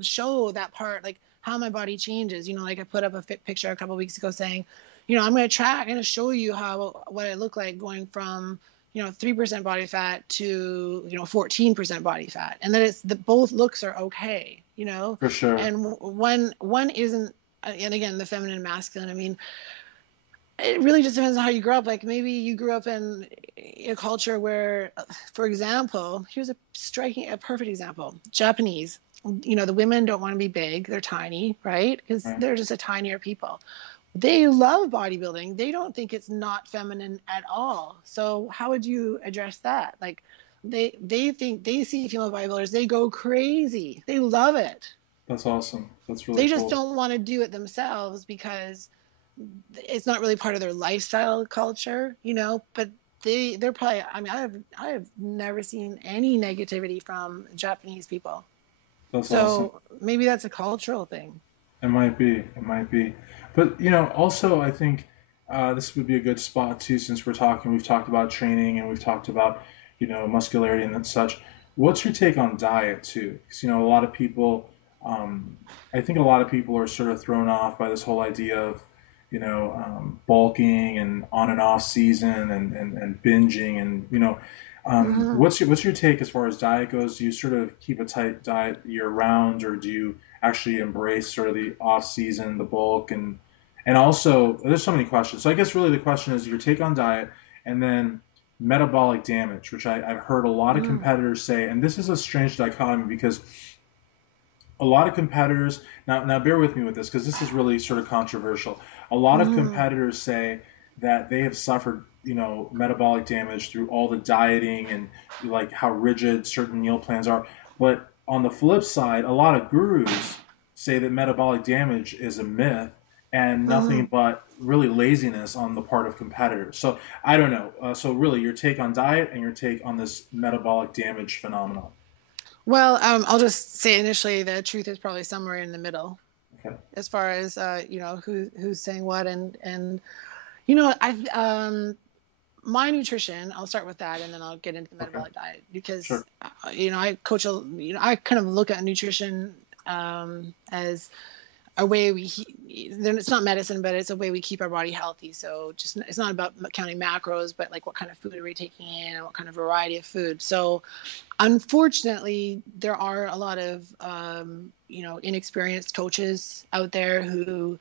show that part, like how my body changes. Like I put up a fit picture a couple of weeks ago saying, I'm going to show you what I look like going from 3% body fat to 14% body fat, and that it's the both looks are okay, For sure. and one isn't. And again, the feminine and masculine, I mean, it really just depends on how you grow up. Like maybe you grew up in a culture where, for example, here's a perfect example: Japanese. The women don't want to be big; they're tiny, right? Because Right. they're just a tinier people. They love bodybuilding. They don't think it's not feminine at all. So how would you address that? Like they think they see female bodybuilders, they go crazy. They love it. That's awesome. That's really They just cool. don't want to do it themselves because it's not really part of their lifestyle culture, but they're probably, I mean, I have never seen any negativity from Japanese people. That's awesome. So maybe that's a cultural thing. It might be. It might be. But, also I think this would be a good spot too, since we've talked about training and we've talked about, muscularity and such. What's your take on diet too? Because, a lot of people, um, I think a lot of people are sort of thrown off by this whole idea of, bulking and on and off season and binging and, Hmm. what's your take as far as diet goes? Do you sort of keep a tight diet year round, or do you actually embrace sort of the off season, the bulk, and also there's so many questions. So I guess really the question is your take on diet, and then metabolic damage, which I've heard a lot of Mm. competitors say, and this is a strange dichotomy because a lot of competitors now bear with me with this because this is really sort of controversial. A lot of Hmm. competitors say that they have suffered, metabolic damage through all the dieting and like how rigid certain meal plans are. But on the flip side, a lot of gurus say that metabolic damage is a myth and Hmm. nothing but really laziness on the part of competitors. So I don't know. So really, your take on diet and your take on this metabolic damage phenomenon. Well, I'll just say initially the truth is probably somewhere in the middle Okay. as far as who's saying what, and I my nutrition, I'll start with that and then I'll get into the Okay. metabolic diet because Sure. I coach I kind of look at nutrition as a way it's not medicine, but it's a way we keep our body healthy. So just it's not about counting macros, but like what kind of food are we taking in and what kind of variety of food. So unfortunately, there are a lot of inexperienced coaches out there who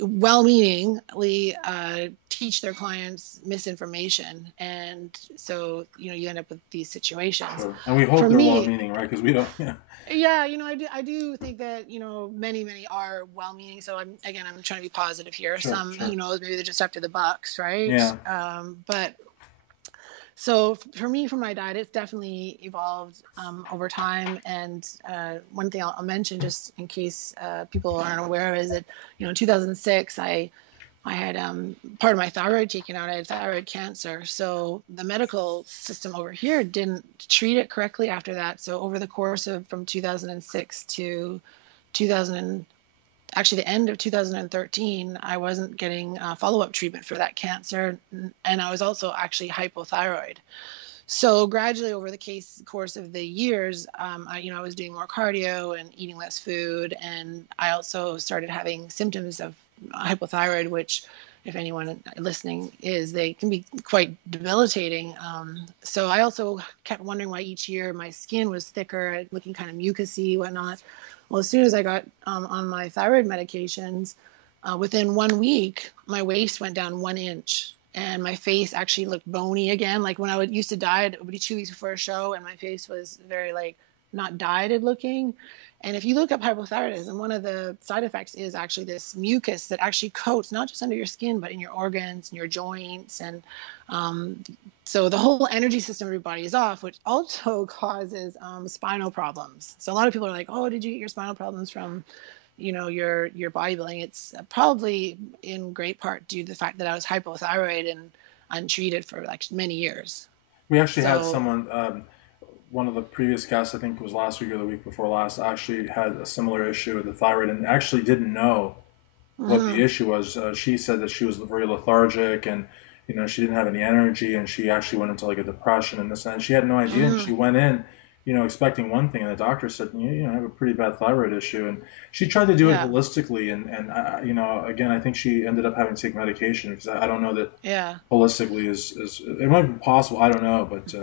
well-meaningly teach their clients misinformation, and so you end up with these situations. Sure. And we For hope they're me, well-meaning, right? Because we don't. Yeah. yeah, I do think that many are well-meaning. So I'm trying to be positive here. Sure. Some, Sure. who knows, maybe they're just after the bucks, right? Yeah. But so for me, for my diet, it's definitely evolved over time. And one thing I'll mention, just in case people aren't aware, is that in 2006, I had part of my thyroid taken out. I had thyroid cancer. So the medical system over here didn't treat it correctly after that. So over the course of from 2006 to 2000, actually the end of 2013, I wasn't getting follow-up treatment for that cancer. And I was also actually hypothyroid. So gradually over the course of the years, I was doing more cardio and eating less food, and I also started having symptoms of hypothyroid, which, if anyone listening they can be quite debilitating. So I also kept wondering why each year my skin was thicker, looking kind of mucousy, whatnot. Well, as soon as I got on my thyroid medications, within 1 week, my waist went down 1 inch and my face actually looked bony again. Like when I would used to diet, it would be 2 weeks before a show, and my face was very like not dieted looking. And if you look up hypothyroidism, one of the side effects is actually this mucus that actually coats not just under your skin, but in your organs and your joints. And um, so the whole energy system of your body is off, which also causes spinal problems. So a lot of people are like, oh, did you get your spinal problems from your bodybuilding? It's probably in great part due to the fact that I was hypothyroid and untreated for like many years. We actually had So, someone, one of the previous guests, I think it was last week or the week before last, actually had a similar issue with the thyroid and actually didn't know what the mhm, issue was. She said that she was very lethargic and, she didn't have any energy and she actually went into like a depression and this and she had no idea. And mhm, she went in, expecting one thing and the doctor said, I have a pretty bad thyroid issue. And she tried to do it yeah, holistically. And again, I think she ended up having to take medication because I don't know that yeah. holistically it might be possible. I don't know, but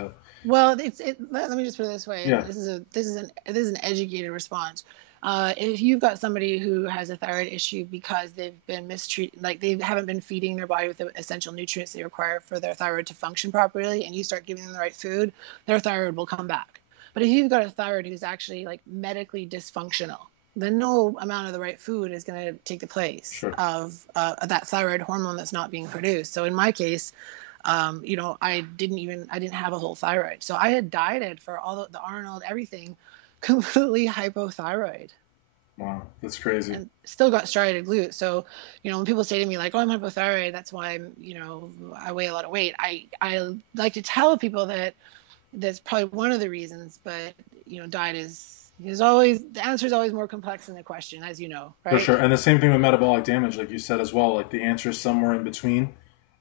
Well, let me just put it this way, and yeah, this is an educated response. If you've got somebody who has a thyroid issue because they've been mistreated, like they haven't been feeding their body with the essential nutrients they require for their thyroid to function properly, and you start giving them the right food, their thyroid will come back. But if you've got a thyroid who's actually like medically dysfunctional, then no amount of the right food is going to take the place sure. of that thyroid hormone that's not being produced. So in my case, I didn't have a whole thyroid. So I had dieted for all the Arnold, everything, completely hypothyroid Wow, that's crazy. and still got striated glute. So, when people say to me like, oh, I'm hypothyroid, that's why I weigh a lot of weight. I like to tell people that that's probably one of the reasons, but diet is always, the answer is always more complex than the question, as you know, For right? sure. And the same thing with metabolic damage, like you said as well, like the answer is somewhere in between.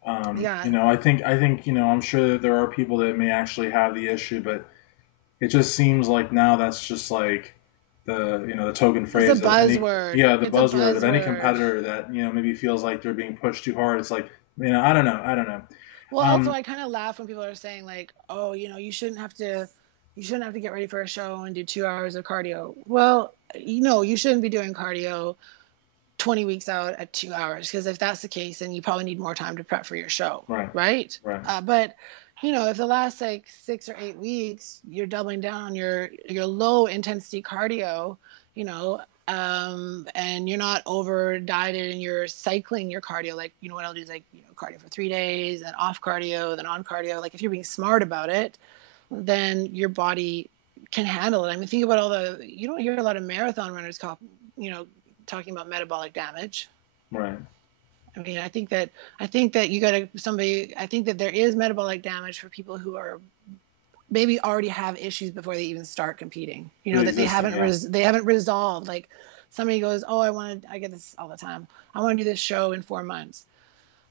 Yeah. I think, I'm sure that there are people that may actually have the issue, but it just seems like now that's just like the token It's a phrase of any, buzzword. yeah, the It's a buzzword of any buzzword. competitor that, maybe feels like they're being pushed too hard. It's like, I don't know. I don't know. Well, also Um, I kind of laugh when people are saying like, "Oh, you shouldn't have to get ready for a show and do 2 hours of cardio." Well, you shouldn't be doing cardio 20 weeks out at 2 hours, because if that's the case, then you probably need more time to prep for your show, right, right? right. But if the last like 6 or 8 weeks you're doubling down on your low intensity cardio, you know, and you're not over dieted and you're cycling your cardio, like, what I'll do is like, cardio for 3 days, then off cardio, then on cardio. Like if you're being smart about it, then your body can handle it. I mean, think about you don't hear a lot of marathon runners talking about metabolic damage. Right. I mean, I think that I think that there is metabolic damage for people who are maybe already have issues before they even start competing, that they haven't resolved. Like somebody goes, oh, I get this all the time. I want to do this show in 4 months.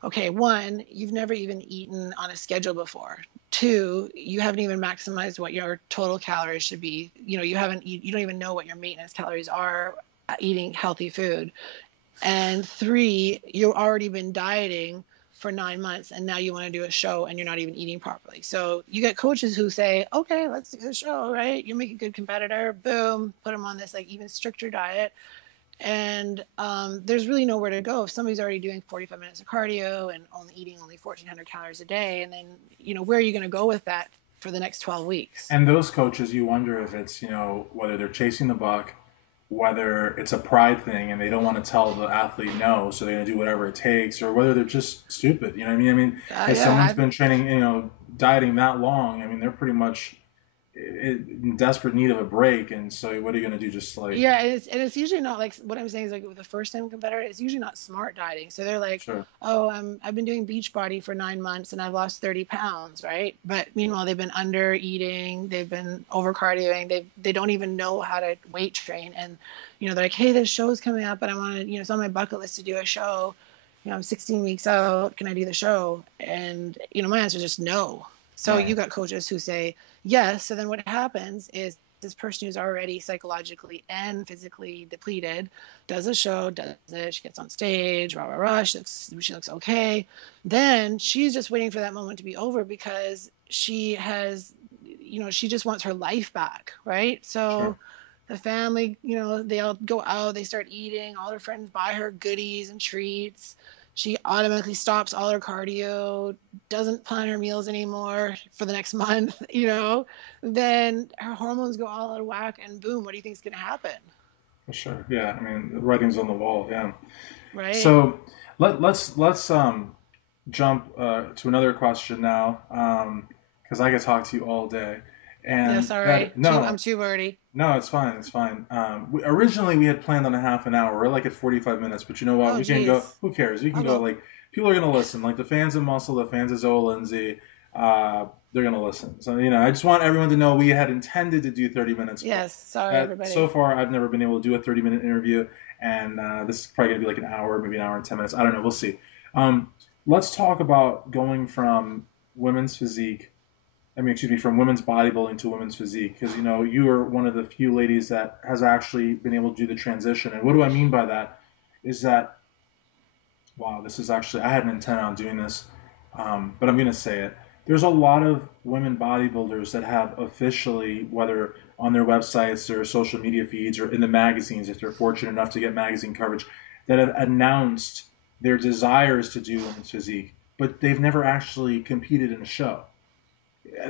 Okay. One, you've never even eaten on a schedule before. Two, you haven't even maximized what your total calories should be. You don't even know what your maintenance calories are eating healthy food. And three, you've already been dieting for 9 months and now you want to do a show and you're not even eating properly. So you get coaches who say, okay, let's do the show, right? You make a good competitor, boom, put them on this like even stricter diet. And there's really nowhere to go if somebody's already doing 45 minutes of cardio and eating only 1,400 calories a day. And then, where are you going to go with that for the next 12 weeks? And those coaches, you wonder if it's, whether they're chasing the buck, whether it's a pride thing and they don't want to tell the athlete no, so they're going to do whatever it takes, or whether they're just stupid. You know what I mean? I mean, if someone's been training, dieting that long, I mean, they're pretty much in desperate need of a break. And so what are you going to do? Just like, yeah, it's usually not like what I'm saying is like with a first time competitor, it's usually not smart dieting. So they're like, sure, oh, I've been doing Beachbody for 9 months and I've lost 30 pounds, right? But meanwhile, they've been under eating, they've been over cardioing, they don't even know how to weight train. And they're like, hey, this show's coming up and I want to, it's on my bucket list to do a show. I'm 16 weeks out. Can I do the show? And my answer is just no. So right. you got coaches who say yes. So then what happens is this person who's already psychologically and physically depleted does a show, does it, she gets on stage, rah, rah, rah, she looks okay. Then she's just waiting for that moment to be over because she has, she just wants her life back, right? So Sure. the family, they all go out, they start eating, all her friends buy her goodies and treats. She automatically stops all her cardio, doesn't plan her meals anymore for the next month, then her hormones go all out of whack and boom, what do you think is going to happen? For sure. Yeah. I mean, the writing's on the wall. Yeah. Right? So let's jump to another question now, because I could talk to you all day. Yeah, And sorry. that no, I'm too wordy. no, it's fine. It's fine. Originally, we had planned on a half an hour. We're like at 45 minutes, but you know what? Oh, We can go. geez. Who cares? We can I'll go. go. Like people are gonna listen. Like the fans of Muscle, the fans of Zoa Lindsay, they're gonna listen. So I just want everyone to know we had intended to do 30 minutes, but Yes, sorry, so everybody. far I've never been able to do a 30-minute interview, and this is probably gonna be like an hour, maybe an hour and 10 minutes. I don't know. We'll see. Let's talk about going from women's physique excuse me, from women's bodybuilding to women's physique, because you are one of the few ladies that has actually been able to do the transition. And what do I mean by that? Is that wow, this is actually I hadn't intended on doing this, but I'm going to say it. There's a lot of women bodybuilders that have officially, whether on their websites or social media feeds or in the magazines, if they're fortunate enough to get magazine coverage, that have announced their desires to do women's physique, but they've never actually competed in a show.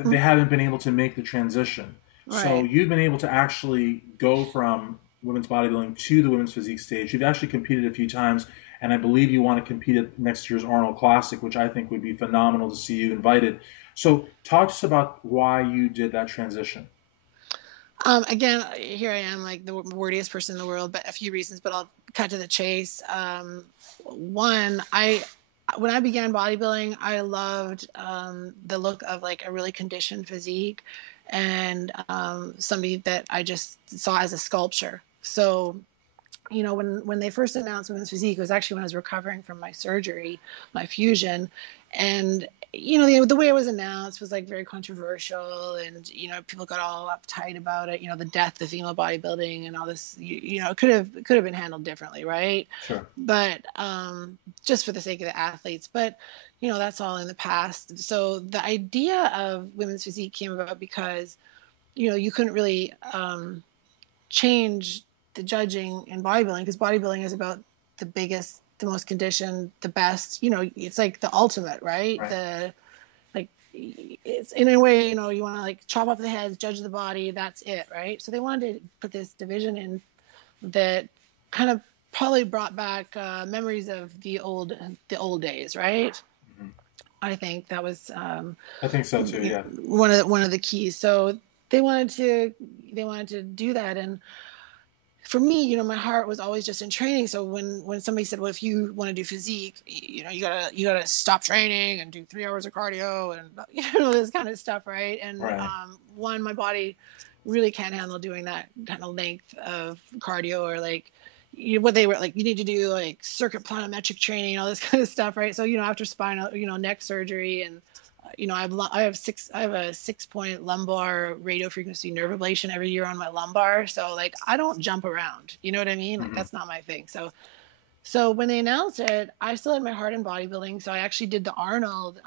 They haven't been able to make the transition. So Right. you've been able to actually go from women's bodybuilding to the women's physique stage. You've actually competed a few times, and I believe you want to compete at next year's Arnold Classic, which I think would be phenomenal to see you invited. So talk to us about why you did that transition. Again, here I am, like the wordiest person in the world, but a few reasons, but I'll cut to the chase. One, when I began bodybuilding, I loved the look of like a really conditioned physique and somebody that I just saw as a sculpture. So when they first announced women's physique, it was actually when I was recovering from my surgery, my fusion, and the way it was announced was like very controversial, and people got all uptight about it. The death of female bodybuilding and all this. It could have been handled differently, right? Sure. But just for the sake of the athletes, but that's all in the past. So the idea of women's physique came about because you couldn't really change the judging in bodybuilding because bodybuilding is about the biggest, the most conditioned, the best. It's like the ultimate, right? Right. It's in a way, you want to like chop off the heads, judge the body, that's it, right? So they wanted to put this division in that kind of probably brought back memories of the old days, right? Mhm. I think that was I think so too. Yeah. one of the keys. So they wanted to do that, and for me, my heart was always just in training. So when somebody said, well, if you want to do physique, you gotta stop training and do 3 hours of cardio and this kind of stuff, right? And Right. my body really can't handle doing that kind of length of cardio, or like what they were like, you need to do like circuit plyometric training, all this kind of stuff, right? So after spinal, neck surgery, and I have a 6-point lumbar radio frequency nerve ablation every year on my lumbar. So like I don't jump around. You know what I mean? Like Hmm. that's not my thing. So when they announced it, I still had my heart in bodybuilding. So I actually did the Arnold.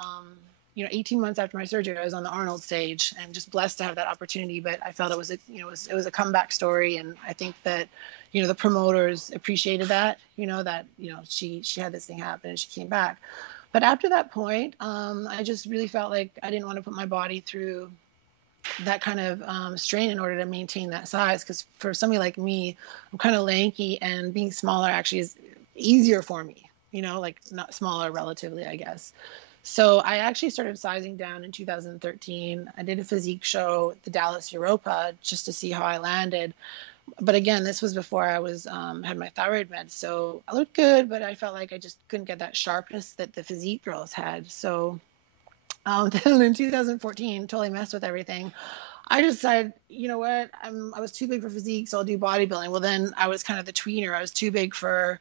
18 months after my surgery, I was on the Arnold stage, and just blessed to have that opportunity. But I felt it was it was a comeback story, and I think that the promoters appreciated that. She had this thing happen and she came back. But after that point, I just really felt like I didn't want to put my body through that kind of strain in order to maintain that size. Because for somebody like me, I'm kind of lanky, and being smaller actually is easier for me. Like not smaller relatively, I guess. So I actually started sizing down in 2013. I did a physique show at the Dallas Europa just to see how I landed. But again, this was before I was had my thyroid meds, so I looked good, but I felt like I just couldn't get that sharpness that the physique girls had. So then in 2014, totally messed with everything. I decided, you know what, I was too big for physique, so I'll do bodybuilding. Well, then I was kind of the tweener. I was too big for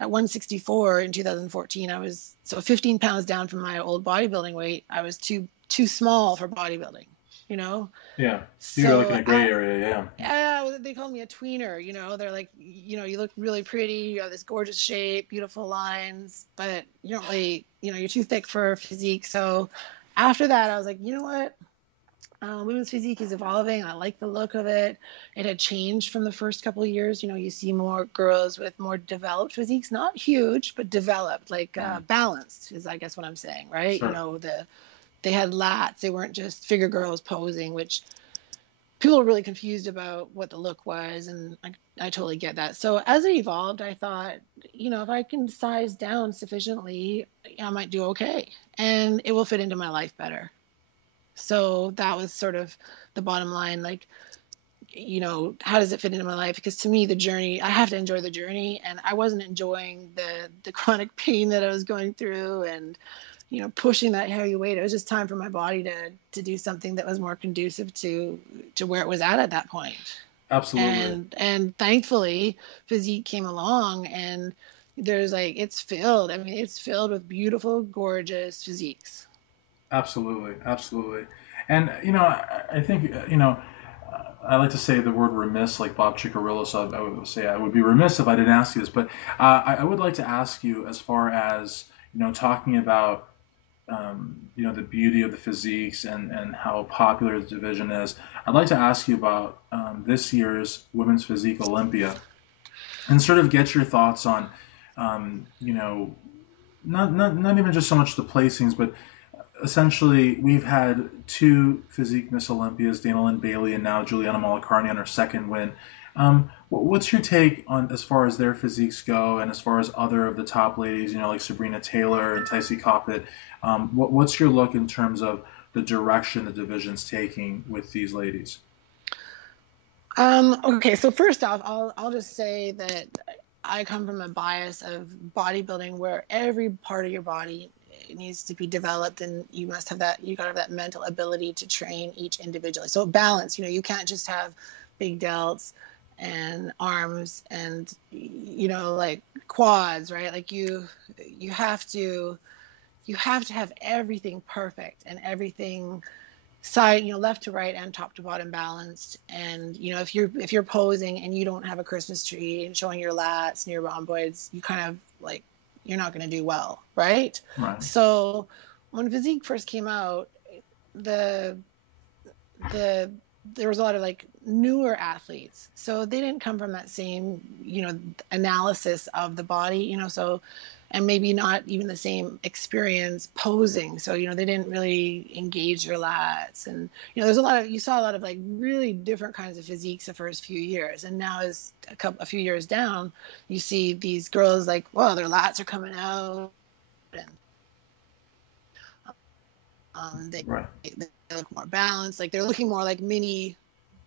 at 164 in 2014. I was 15 pounds down from my old bodybuilding weight. I was too small for bodybuilding, you know. Yeah. You're like in So a gray area. Yeah. they call me a tweener. They're like, you look really pretty, you have this gorgeous shape, beautiful lines, but you don't really, you're too thick for physique. So after that, I was like, you know what? Women's physique is evolving. I like the look of it. It had changed from the first couple of years. You see more girls with more developed physiques, not huge, but developed, like Mm. balanced is, I guess, what I'm saying, right? Sure. They had lats. They weren't just figure girls posing, which people were really confused about what the look was, and I totally get that. So as it evolved, I thought, if I can size down sufficiently, I might do okay, and it will fit into my life better. So that was sort of the bottom line. Like, how does it fit into my life? Because to me, the journey, I have to enjoy the journey, and I wasn't enjoying the chronic pain that I was going through, and pushing that heavy weight. It was just time for my body to do something that was more conducive to where it was at that point. Absolutely. And thankfully, physique came along, and there's like, it's filled. I mean, it's filled with beautiful, gorgeous physiques. Absolutely. Absolutely. And I think I like to say the word remiss, like Bob Chicarillo. So I would say I would be remiss if I didn't ask you this. But I would like to ask you, as far as talking about the beauty of the physiques and how popular the division is. I'd like to ask you about this year's Women's Physique Olympia, and sort of get your thoughts on, not even just so much the placings, but essentially we've had two physique Miss Olympias, Dana Lynn Bailey and now Juliana Malacarni on her second win. What's your take on, as far as their physiques go, and as far as other of the top ladies, like Sabrina Taylor and Tycee Coppett? What's your look in terms of the direction the division's taking with these ladies? Okay, so first off, I'll just say that I come from a bias of bodybuilding where every part of your body needs to be developed, and you gotta have that mental ability to train each individually. So balance, you can't just have big delts and arms and like quads, right? Like you have to have everything perfect and everything side, left to right and top to bottom balanced. And if you're posing and you don't have a Christmas tree and showing your lats and your rhomboids, you kind of like, you're not going to do well, right? Right. So when physique first came out, the the there was a lot of like newer athletes, so they didn't come from that same, analysis of the body, so, and maybe not even the same experience posing. So, they didn't really engage their lats. And, you saw a lot of like really different kinds of physiques the first few years. And now as a few years down, you see these girls like, well, their lats are coming out, and they, Right. they look more balanced. Like they're looking more like mini,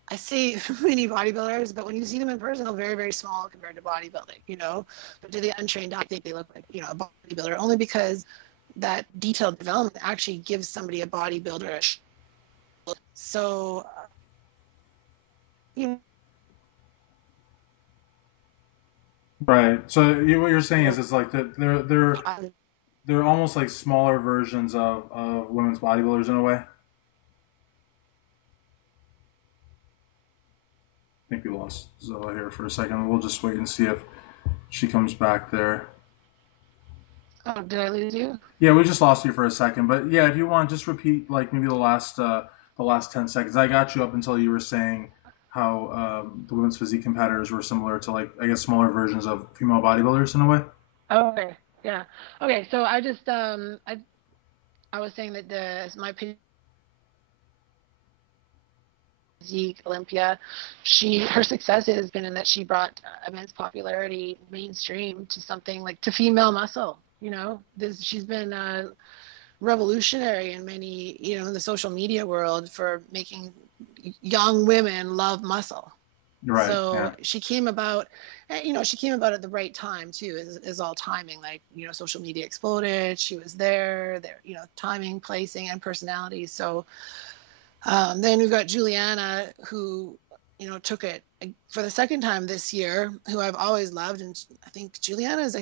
I say mini bodybuilders, but when you see them in person, they're very, very small compared to bodybuilding. But to the untrained eye, I think they look like, a bodybuilder, only because that detailed development actually gives somebody a bodybuilder. So, you know, Right. So what you're saying is it's like that I, they're almost like smaller versions of women's bodybuilders in a way. I think we lost Zoa here for a second. We'll just wait and see if she comes back there. oh, did I lose you? Yeah, we just lost you for a second, but yeah, if you want, just repeat like maybe the last 10 seconds. I got you up until you were saying how the women's physique competitors were similar to like I guess smaller versions of female bodybuilders in a way. Okay, yeah. Okay, so I was saying that my opinion, Zeke Olympia, her success has been in that she brought immense popularity mainstream to something like to female muscle. She's been revolutionary in many, in the social media world for making young women love muscle. Right. So Yeah. she came about at the right time too, is all timing. Like, social media exploded. She was there, timing, placing, and personality. So then we've got Juliana, who, took it for the second time this year, who I've always loved. And I think Juliana is,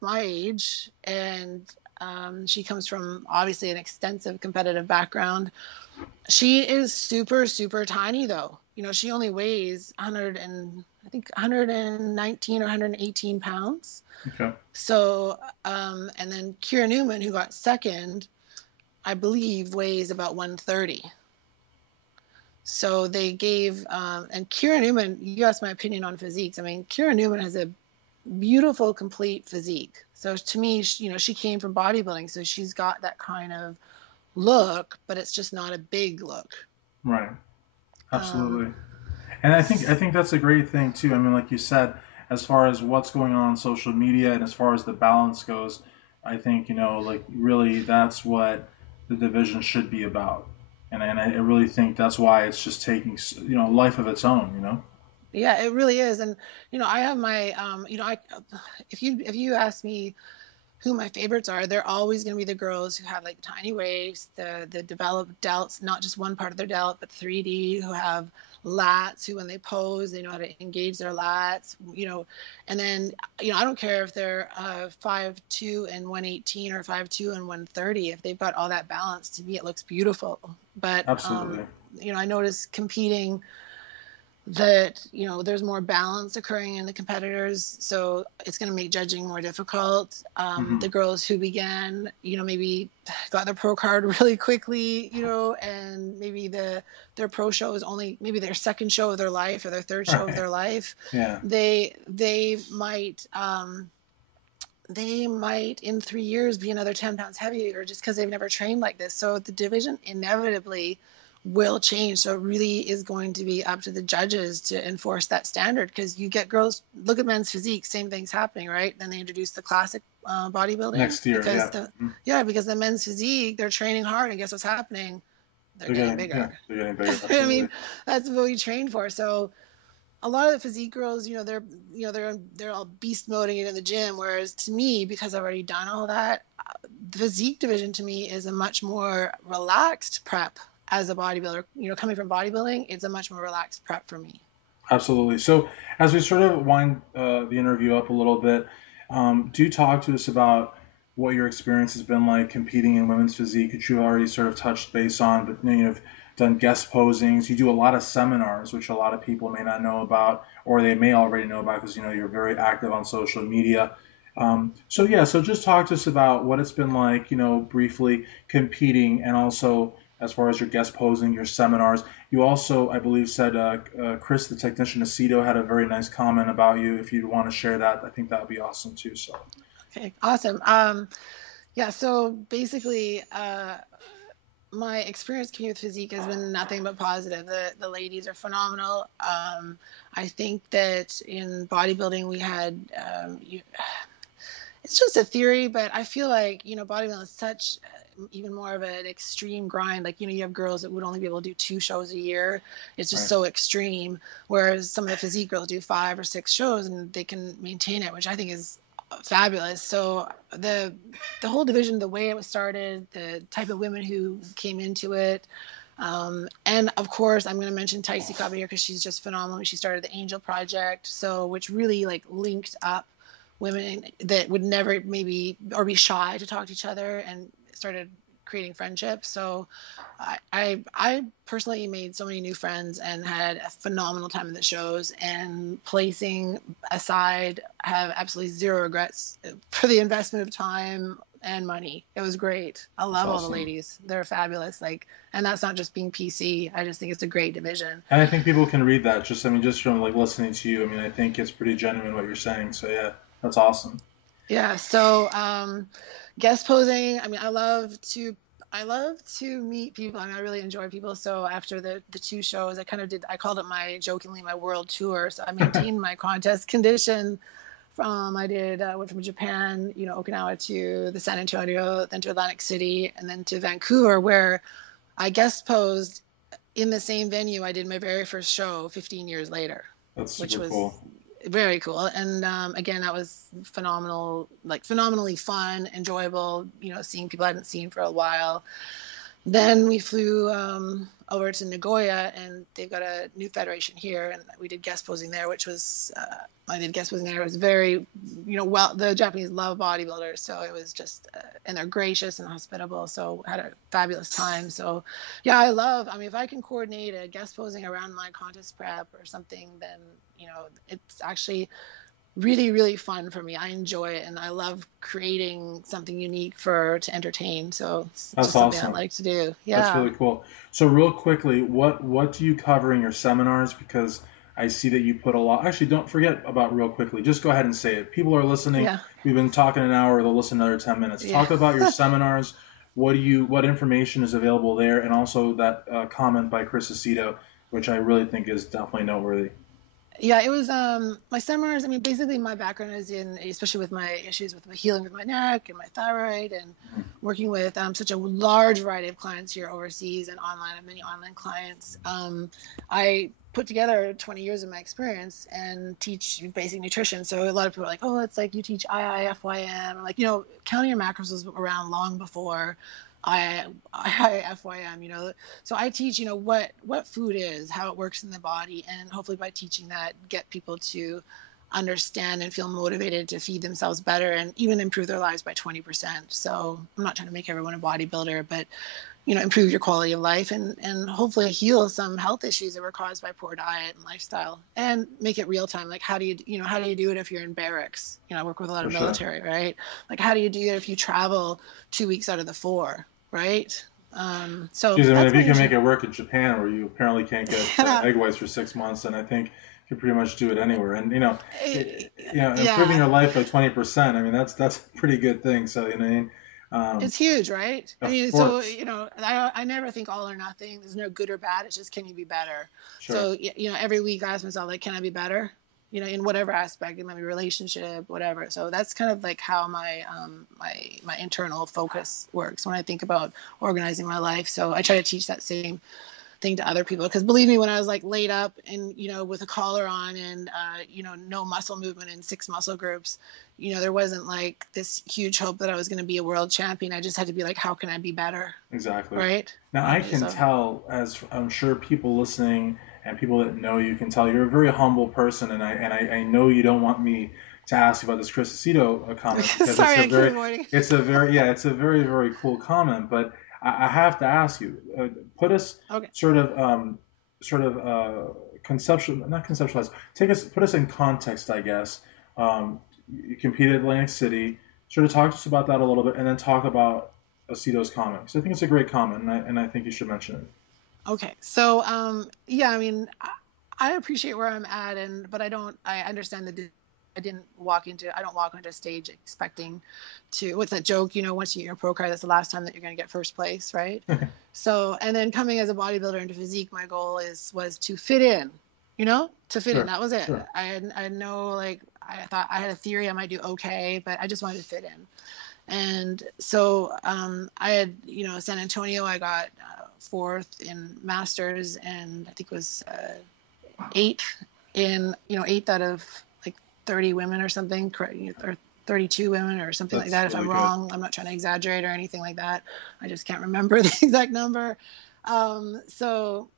my age. And she comes from obviously an extensive competitive background. She is super, super tiny though. She only weighs 119 or 118 pounds. Okay. So, and then Kira Newman, who got second, I believe weighs about 130. So they gave, and Kira Newman, you asked my opinion on physiques. I mean, Kira Newman has a beautiful, complete physique. So to me, she came from bodybuilding, so she's got that kind of look, but it's just not a big look. Right. Um, Absolutely. And I think that's a great thing too. I mean, like you said, as far as what's going on social media and as far as the balance goes, I think like really that's what the division should be about. And I really think that's why it's just taking life of its own. yeah, it really is. And I have my, if you ask me who my favorites are, they're always going to be the girls who have like tiny waist, the developed delts, not just one part of their delt, but 3D, who have lats, who when they pose, they know how to engage their lats, and then, I don't care if they're 5'2" and 118 or 5'2" and 130, if they've got all that balance, to me, it looks beautiful. But, Absolutely. I notice competing that there's more balance occurring in the competitors, so it's going to make judging more difficult. Hmm. The girls who began, maybe got their pro card really quickly, and maybe their pro show is only maybe their second show of their life or their third show of Right. their life. Yeah. They might in 3 years be another 10 pounds heavier just because they've never trained like this. So the division inevitably will change. So it really is going to be up to the judges to enforce that standard, because you get girls, look at men's physique, same thing's happening, right? Then they introduce the classic bodybuilding, Next year. because Yeah. Mhm. because the men's physique, they're training hard, and guess what's happening? They're getting bigger. They're getting bigger. I Absolutely. mean, that's what we train for. So a lot of the physique girls, they're all beast moding it in the gym. Whereas to me, because I've already done all that, the physique division to me is a much more relaxed prep as a bodybuilder. Coming from bodybuilding, it's a much more relaxed prep for me. Absolutely. So as we sort of wind the interview up a little bit, do talk to us about what your experience has been like competing in women's physique, which you already sort of touched base on, but you've done guest posings. You do a lot of seminars, which a lot of people may not know about, or they may already know about because you're very active on social media. So yeah, so just talk to us about what it's been like, briefly competing, and also as far as your guest posing, your seminars. You also, I believe, said Chris, the technician Aceto, had a very nice comment about you. If you want to share that, I think that would be awesome too. So. Okay, awesome. Yeah, so basically, my experience coming with Physique has been nothing but positive. The ladies are phenomenal. I think that in bodybuilding we had it's just a theory, but I feel like, bodybuilding is such even more of an extreme grind. Like, you have girls that would only be able to do 2 shows a year. It's just Right. so extreme. Whereas some of the physique girls do 5 or 6 shows and they can maintain it, which I think is fabulous. So the whole division, the way it was started, the type of women who came into it, and of course, I'm going to mention Tycee Coppier because she's just phenomenal. She started the Angel Project, so which really like linked up women that would never maybe or be shy to talk to each other and started creating friendships. So I personally made so many new friends and had a phenomenal time at the shows, and placing aside, have absolutely zero regrets for the investment of time and money. It was great. I love all the ladies. They're fabulous. And that's not just being PC. I just think it's a great division. And I think people can read that just from like listening to you. I mean, I think it's pretty genuine what you're saying. So yeah, that's awesome. Yeah. So guest posing. I mean, I love to meet people. I mean, I really enjoy people. So after the 2 shows, I called it jokingly my world tour. So I maintained my contest condition went from Japan, Okinawa, to the San Antonio, then to Atlantic City, and then to Vancouver, where I guest posed in the same venue I did my very first show 15 years later. That's super which was cool. Very cool. And again, that was phenomenally fun, enjoyable, seeing people I hadn't seen for a while. Then we flew over to Nagoya, and they've got a new federation here, and we did guest posing there, which was I did guest posing there. It was very, the Japanese love bodybuilders, so it was just, and they're gracious and hospitable, so had a fabulous time. So yeah, I mean, if I can coordinate a guest posing around my contest prep or something, then it's actually really, really fun for me. I enjoy it, and I love creating something unique to entertain. So it's That's just something I awesome. like to do. That's Yeah. really cool. So real quickly, what do you cover in your seminars? Because I see that you put a lot. Actually, don't forget about real quickly. Just go ahead and say it. People are listening. Yeah. We've been talking an hour. They'll listen another 10 minutes. Yeah. Talk about your seminars. What information is available there, and also that comment by Chris Aceto, which I really think is definitely noteworthy. Yeah, it was my seminars. I mean, basically my background is especially with my issues with my healing with my neck and my thyroid, and working with such a large variety of clients here overseas and online. I have many online clients. I put together 20 years of my experience and teach basic nutrition. So a lot of people are like, oh, it's like you teach IIFYM. Like, counting your macros was around long before IFYM, so I teach, what food is, how it works in the body, and hopefully by teaching that, get people to understand and feel motivated to feed themselves better and even improve their lives by 20%. So I'm not trying to make everyone a bodybuilder, but, improve your quality of life and hopefully heal some health issues that were caused by poor diet and lifestyle, and make it real time. Like, how do you do it if you're in barracks? I work with a lot of military, right? Like, how do you do it if you travel 2 weeks out of the 4? Right. So Geez, I mean, that's if you my can make issue. it work in Japan, where you apparently can't get egg whites for 6 months, then I think you can pretty much do it anywhere. And improving Yeah, your life by 20%. I mean, that's a pretty good thing. So you know, what I mean? it's huge, right? I Of mean, so course, I never think all or nothing. There's no good or bad. It's just, can you be better? sure. So every week I ask myself, like, can I be better? In whatever aspect, it might be relationship, whatever. So that's kind of like how my internal focus works when I think about organizing my life. So I try to teach that same thing to other people, because believe me, when I was like laid up and with a collar on and no muscle movement in 6 muscle groups, there wasn't like this huge hope that I was going to be a world champion. I just had to be like, how can I be better? Exactly. Right. Now I can So tell, as I'm sure people listening and people that know you can tell, you're a very humble person, and I know you don't want me to ask you about this Chris Aceto comment, because sorry, I keep avoiding. it's a very very cool comment. But I have to ask you, put us Okay. sort of conceptual, not conceptualize, put us in context, I guess. You competed at Atlantic City. Sort of talk to us about that a little bit, and then talk about Aceto's comment. So I think it's a great comment, and I think you should mention it. Okay. So, yeah, I mean, I appreciate where I'm at, but I understand that I don't walk onto a stage expecting what's that joke, once you get your pro card, that's the last time that you're going to get first place, right? So, and then coming as a bodybuilder into physique, my goal was to fit in, to fit in. Sure, That was it. sure. I know, like, I thought I had a theory I might do okay, but I just wanted to fit in. And so I had, San Antonio, I got fourth in masters, and I think it was eighth eighth out of like 30 women or something, or 32 women or something like That's that. If really I'm good. wrong, I'm not trying to exaggerate or anything like that. I just can't remember the exact number. So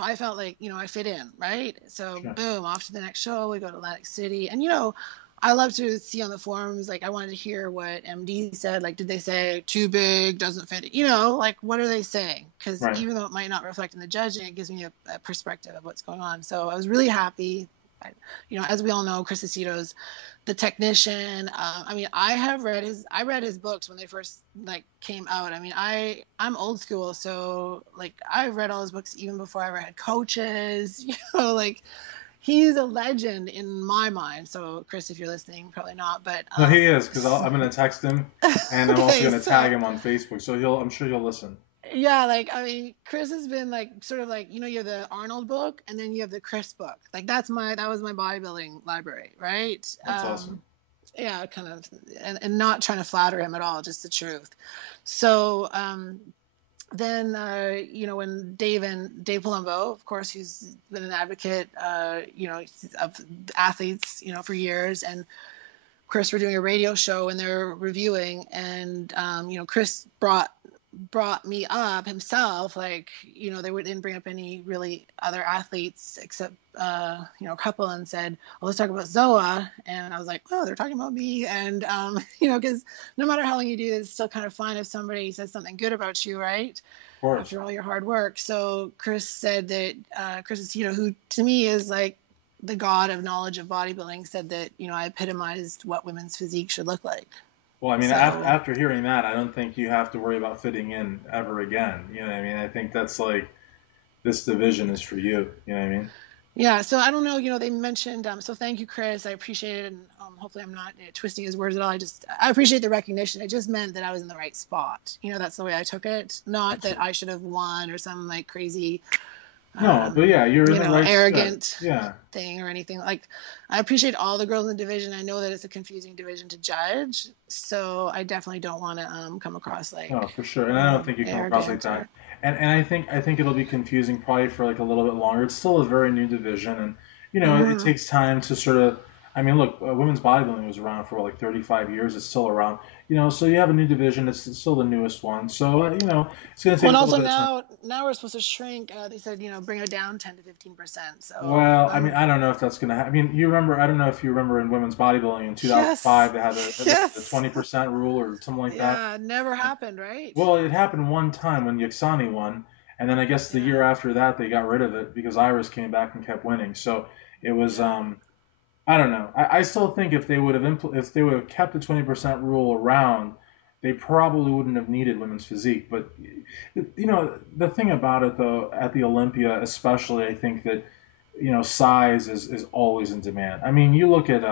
I felt like, I fit in, right? So Sure. boom, off to the next show. We go to Atlantic City. And, I love to see on the forums, like, I wanted to hear what MD said. Like, did they say too big, doesn't fit? Like, what are they saying? Because Right. even though it might not reflect in the judging, it gives me a perspective of what's going on. So I was really happy. As we all know, Chris Aceto's the technician. I mean, I read his books when they first like came out. I mean, I'm old school, so like I've read all his books even before I ever had coaches. Like he's a legend in my mind. So Chris, if you're listening, probably not, but No, he is, because I'm going to text him, and I'm also okay, going to tag so him on Facebook. So I'm sure he'll listen. yeah, like I mean, Chris has been like sort of like you have the Arnold book, and then you have the Chris book. Like that was my bodybuilding library, right? That's awesome. Yeah, kind of, and not trying to flatter him at all, just the truth. So then when Dave Palumbo, of course, who's been an advocate of athletes for years, and Chris were doing a radio show and they're reviewing, and Chris brought me up himself, like didn't bring up any really other athletes except a couple, and said, well, let's talk about Zoa. And I was like, oh, they're talking about me. And because no matter how long you do this, it's still kind of fun if somebody says something good about you, right, Of course. after all your hard work. So Chris said that Chris is who to me is like the god of knowledge of bodybuilding, said that I epitomized what women's physique should look like. Well, I mean, So after hearing that, I don't think you have to worry about fitting in ever again. You know what I mean? I think that's like this division is for you. You know what I mean? yeah, so I don't know, they mentioned, so thank you, Chris. I appreciate it. And hopefully I'm not twisting his words at all. I appreciate the recognition. It just meant that I was in the right spot. That's the way I took it. Not that Absolutely. I should have won or some like crazy, No, but yeah, you're in the right spot. arrogant Yeah. thing or anything. Like, I appreciate all the girls in the division. I know that it's a confusing division to judge. So I definitely don't want to come across like, No, for sure. And I don't think you come across like arrogant that. or. And I think it'll be confusing probably for like a little bit longer. It's still a very new division, and it Mhm. takes time to sort of. I mean, look, women's bodybuilding was around for like 35 years. It's still around. So you have a new division. It's still the newest one. So it's going to Well, take and a little also bit of time. now we're supposed to shrink. They said, bring it down 10 to 15%. So Well, I mean, I'm I don't know if that's going to happen. I mean, I don't know if you remember in women's bodybuilding in 2005, yes, they had the yes, 20% rule or something like that. yeah, never happened, right? Well, it happened one time when Yuxani won, and then I guess the year Yeah, after that they got rid of it because Iris came back and kept winning. So it was, yeah. I don't know. I still think if they would have kept the 20% rule around, they probably wouldn't have needed women's physique. But the thing about it though, at the Olympia especially, I think that size is always in demand. I mean, you look at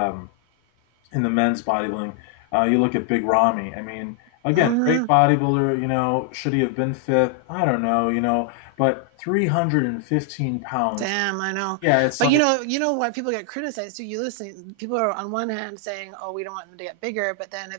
in the men's bodybuilding. You look at Big Ramy. I mean, again, great Hmm. bodybuilder. Should he have been fifth? I don't know. But 315 pounds. Damn, I know. Yeah, it's But like why people get criticized too. You listen, people are on one hand saying, "Oh, we don't want them to get bigger," but then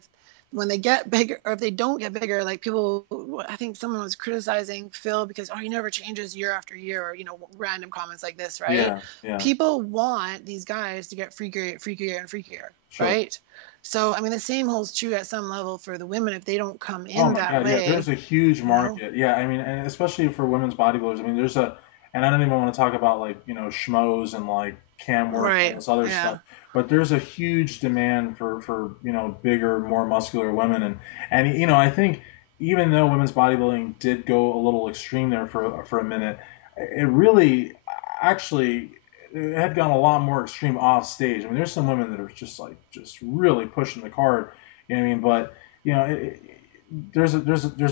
when they get bigger, or if they don't get bigger, like people, I think someone was criticizing Phil because he never changes year after year, or random comments like this, right? yeah, yeah, People want these guys to get freakier, freakier, and freakier, sure. right? So I mean, the same holds true at some level for the women if they don't come Oh in my that God, yeah. There's way, a huge you know. market. Yeah, I mean, and especially for women's bodybuilders. I mean, and I don't even want to talk about like schmoes and like cam work and all Right. this other Yeah. stuff. But there's a huge demand for bigger, more muscular women, and I think even though women's bodybuilding did go a little extreme there for a minute, it really actually it had gone a lot more extreme off stage. I mean, there's some women that are just really pushing the card. You know what I mean? But you know, there's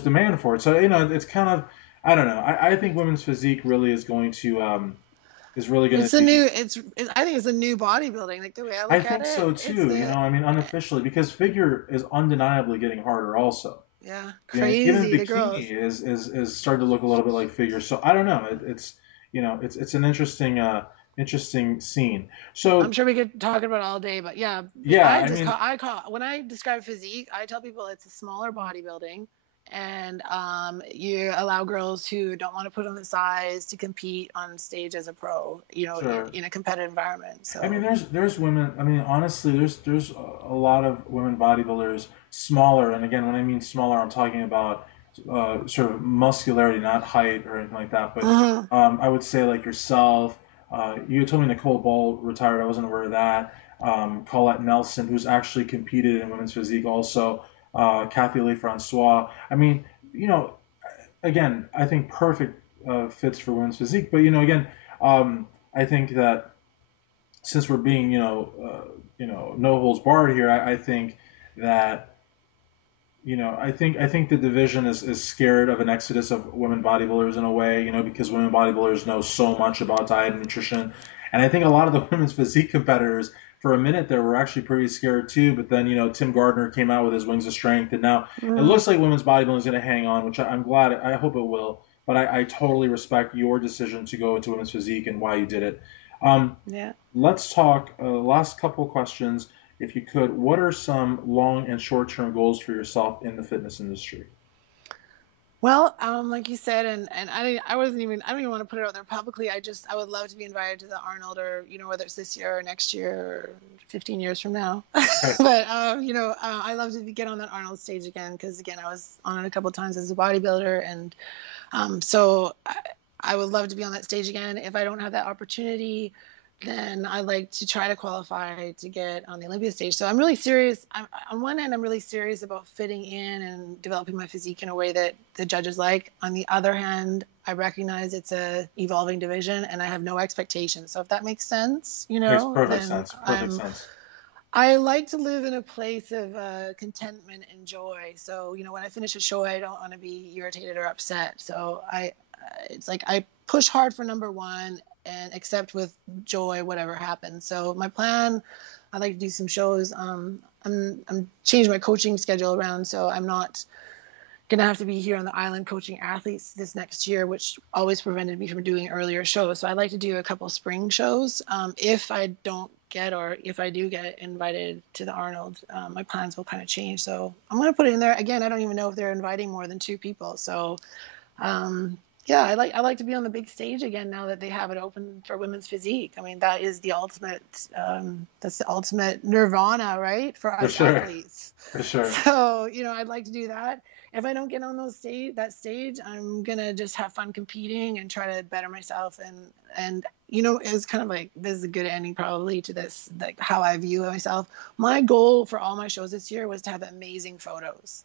demand for it. So it's kind of, I don't know. I think women's physique really is going to is really going It's to a be. new, I think it's a new bodybuilding. Like the way I I look at think it, so it's too. the, I mean, unofficially, because figure is undeniably getting harder also. yeah, Even crazy, the bikini girls. is starting to look a little bit like figure. So I don't know. It's it's an interesting scene. I'm So sure we could talk about it all day, but yeah, yeah, I I just mean, call when I describe physique, I tell people it's a smaller bodybuilding, and you allow girls who don't want to put on the size to compete on stage as a pro, sure. in a competitive environment. I mean, So, there's women. I mean, honestly, there's a lot of women bodybuilders smaller. And again, when I mean smaller, I'm talking about sort of muscularity, not height or anything like that. But mhm. I would say like yourself. You told me Nicole Ball retired. I wasn't aware of that. Colette Nelson, who's actually competed in women's physique, also. Kathy LeFrancois. I mean, you know, again, I think perfect fits for women's physique. But again, I think that since we're being, no holds barred here, I think that, I think the division is scared of an exodus of women bodybuilders in a way, because women bodybuilders know so much about diet and nutrition, and I think a lot of the women's physique competitors, for a minute there, were actually pretty scared too. But then, Tim Gardner came out with his Wings of Strength, and now it Mm, looks like women's bodybuilding is going to hang on, which I'm glad. I hope it will. But I totally respect your decision to go into women's physique and why you did it. Um, yeah. Let's talk last couple of questions. If you could, what are some long and short term goals for yourself in the fitness industry? Well, like you said, and I don't even want to put it out there publicly. I would love to be invited to the Arnold, or whether it's this year or next year or 15 years from now. Right. But I love to get on that Arnold stage again, because again, I was on it a couple of times as a bodybuilder, and so I would love to be on that stage again. If I don't have that opportunity, then I like to try to qualify to get on the Olympia stage. So I'm really serious. On one end, I'm really serious about fitting in and developing my physique in a way that the judges like. On the other hand, I recognize it's a evolving division, and I have no expectations. So if that makes sense, Makes perfect then sense. Perfect sense. I like to live in a place of contentment and joy. So, when I finish a show, I don't want to be irritated or upset. So it's like I push hard for number one and accept with joy whatever happens. So my plan, I like to do some shows. I'm changing my coaching schedule around, so I'm not gonna have to be here on the island coaching athletes this next year, which always prevented me from doing earlier shows. So I'd like to do a couple spring shows. If I don't get, or if I do get invited to the Arnold, my plans will kind of change. So I'm gonna put it in there. Again, I don't even know if they're inviting more than 2 people. So yeah, I like to be on the big stage again now that they have it open for women's physique. I mean, that is the ultimate. That's the ultimate nirvana, right, for For us sure. athletes. For sure. So I'd like to do that. If I don't get on that stage, I'm gonna just have fun competing and try to better myself. And it's kind of like, this is a good ending probably to this, like how I view myself. My goal for all my shows this year was to have amazing photos.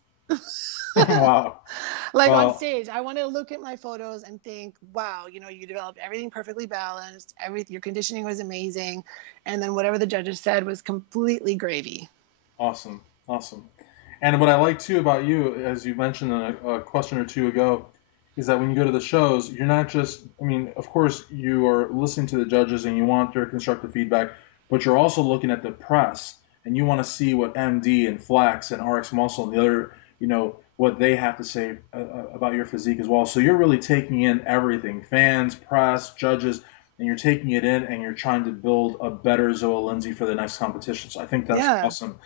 Wow. Like on Well, stage, I want to look at my photos and think, wow, you developed everything perfectly balanced, your conditioning was amazing, and then whatever the judges said was completely gravy. awesome. Awesome. And what I like too about you, as you mentioned a question or two ago, is that when you go to the shows, you're not just, I mean, of course, you are listening to the judges and you want their constructive feedback, but you're also looking at the press and you want to see what MD and Flex and RX Muscle and the other, what they have to say about your physique as well. So you're really taking in everything, fans, press, judges, and you're taking it in and you're trying to build a better Zoa Lindsay for the next competition. So I think that's Yeah, awesome.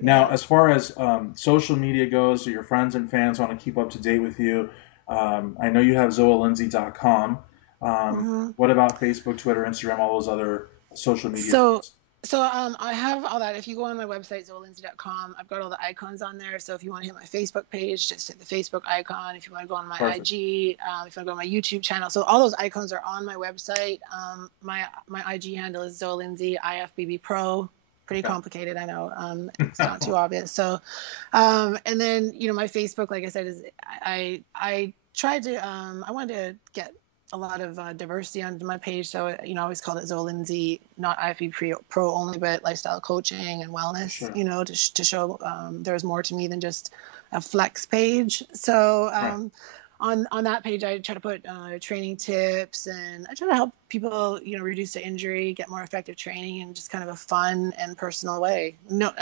Now, yeah. as far as social media goes, so your friends and fans want to keep up to date with you. I know you have ZoaLindsay.com. Hmm. What about Facebook, Twitter, Instagram, all those other social media So, things? I have all that. If you go on my website, ZoaLindsay.com, I've got all the icons on there. So if you want to hit my Facebook page, just hit the Facebook icon. If you want to go on my Perfect. IG, if you want to go on my YouTube channel, so all those icons are on my website. My IG handle is Zoa Lindsay IFBB Pro. Pretty Okay. complicated, I know. It's not too obvious. So, and then my Facebook, like I said, is I tried to I wanted to get a lot of diversity on my page. So, I always called it Zoa Lindsay, not IFBB Pro only, but lifestyle coaching and wellness, Sure. to show there's more to me than just a flex page. So Right. on that page, I try to put training tips, and I try to help people, reduce the injury, get more effective training in just kind of a fun and personal way. No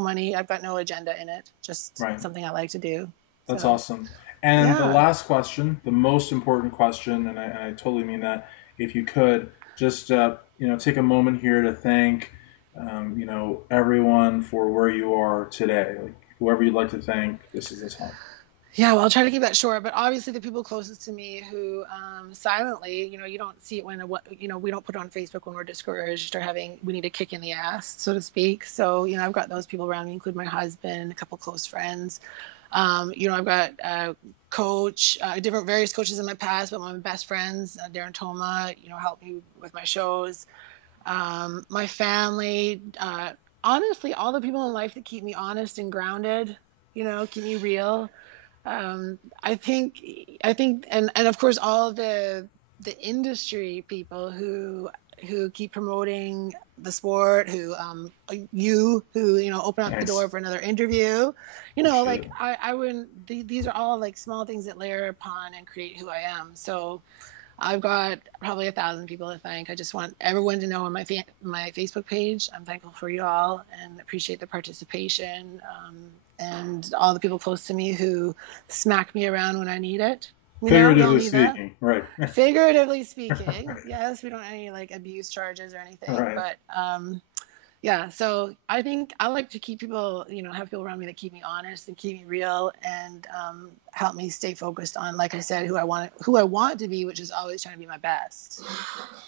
money. I've got no agenda in it. Just Right. something I like to do. That's So, awesome. And the yeah. last question, the most important question, and I totally mean that, if you could just take a moment here to thank everyone for where you are today. Like whoever you'd like to thank, this is the time. Yeah, well, I'll try to keep that short, but obviously the people closest to me who silently, you don't see it when, we don't put it on Facebook when we're discouraged or we need a kick in the ass, so to speak. So, I've got those people around me, including my husband, a couple close friends. I've got various coaches in my past, but my best friends, Darren Toma, helped me with my shows. My family, honestly, all the people in life that keep me honest and grounded, keep me real. I think, and of course, all the industry people who keep promoting the sport, who open up the door Thanks. for another interview. Appreciate Like it. I wouldn't. These are all like small things that layer upon and create who I am. So I've got probably 1,000 people to thank. I just want everyone to know on my Facebook page, I'm thankful for you all and appreciate the participation, and all the people close to me who smack me around when I need it. We all Figuratively need that. speaking, right. Figuratively speaking, yes, we don't have any like abuse charges or anything, Right. but yeah, so I think I like to keep people, have people around me that keep me honest and keep me real, and help me stay focused on, like I said, who I want to be, which is always trying to be my best.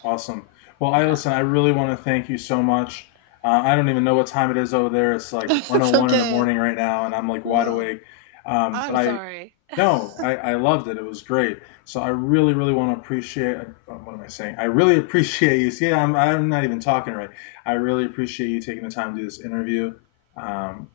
Awesome. Well, Yeah. listen, I really want to thank you so much. I don't even know what time it is over there. It's like That's 1:01 in the okay. morning right now, and I'm like wide Well, awake. But I'm I sorry. No, I loved it. It was great. So I really, really want to appreciate. What am I saying? I really appreciate you. See, I'm not even talking right. I really appreciate you taking the time to do this interview.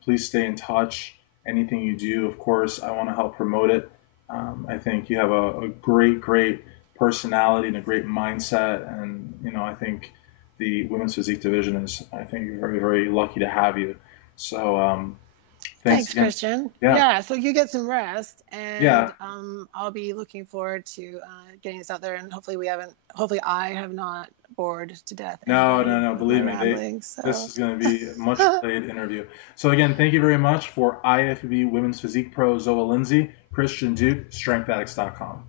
Please stay in touch. Anything you do, of course, I want to help promote it. I think you have a great, great personality and a great mindset, and I think the women's physique division is, I think, very, very lucky to have you. So thanks Thanks, again. Christian. Yeah, Yeah, so you get some rest, and yeah. I'll be looking forward to getting this out there, and hopefully I have not bored to death No, no, anybody no. with my Believe me, ramblings. this So is going to be a much played interview. So again, thank you very much for IFBB Women's Physique Pro Zoa Lindsay, Christian Duke, StrengthAddicts.com.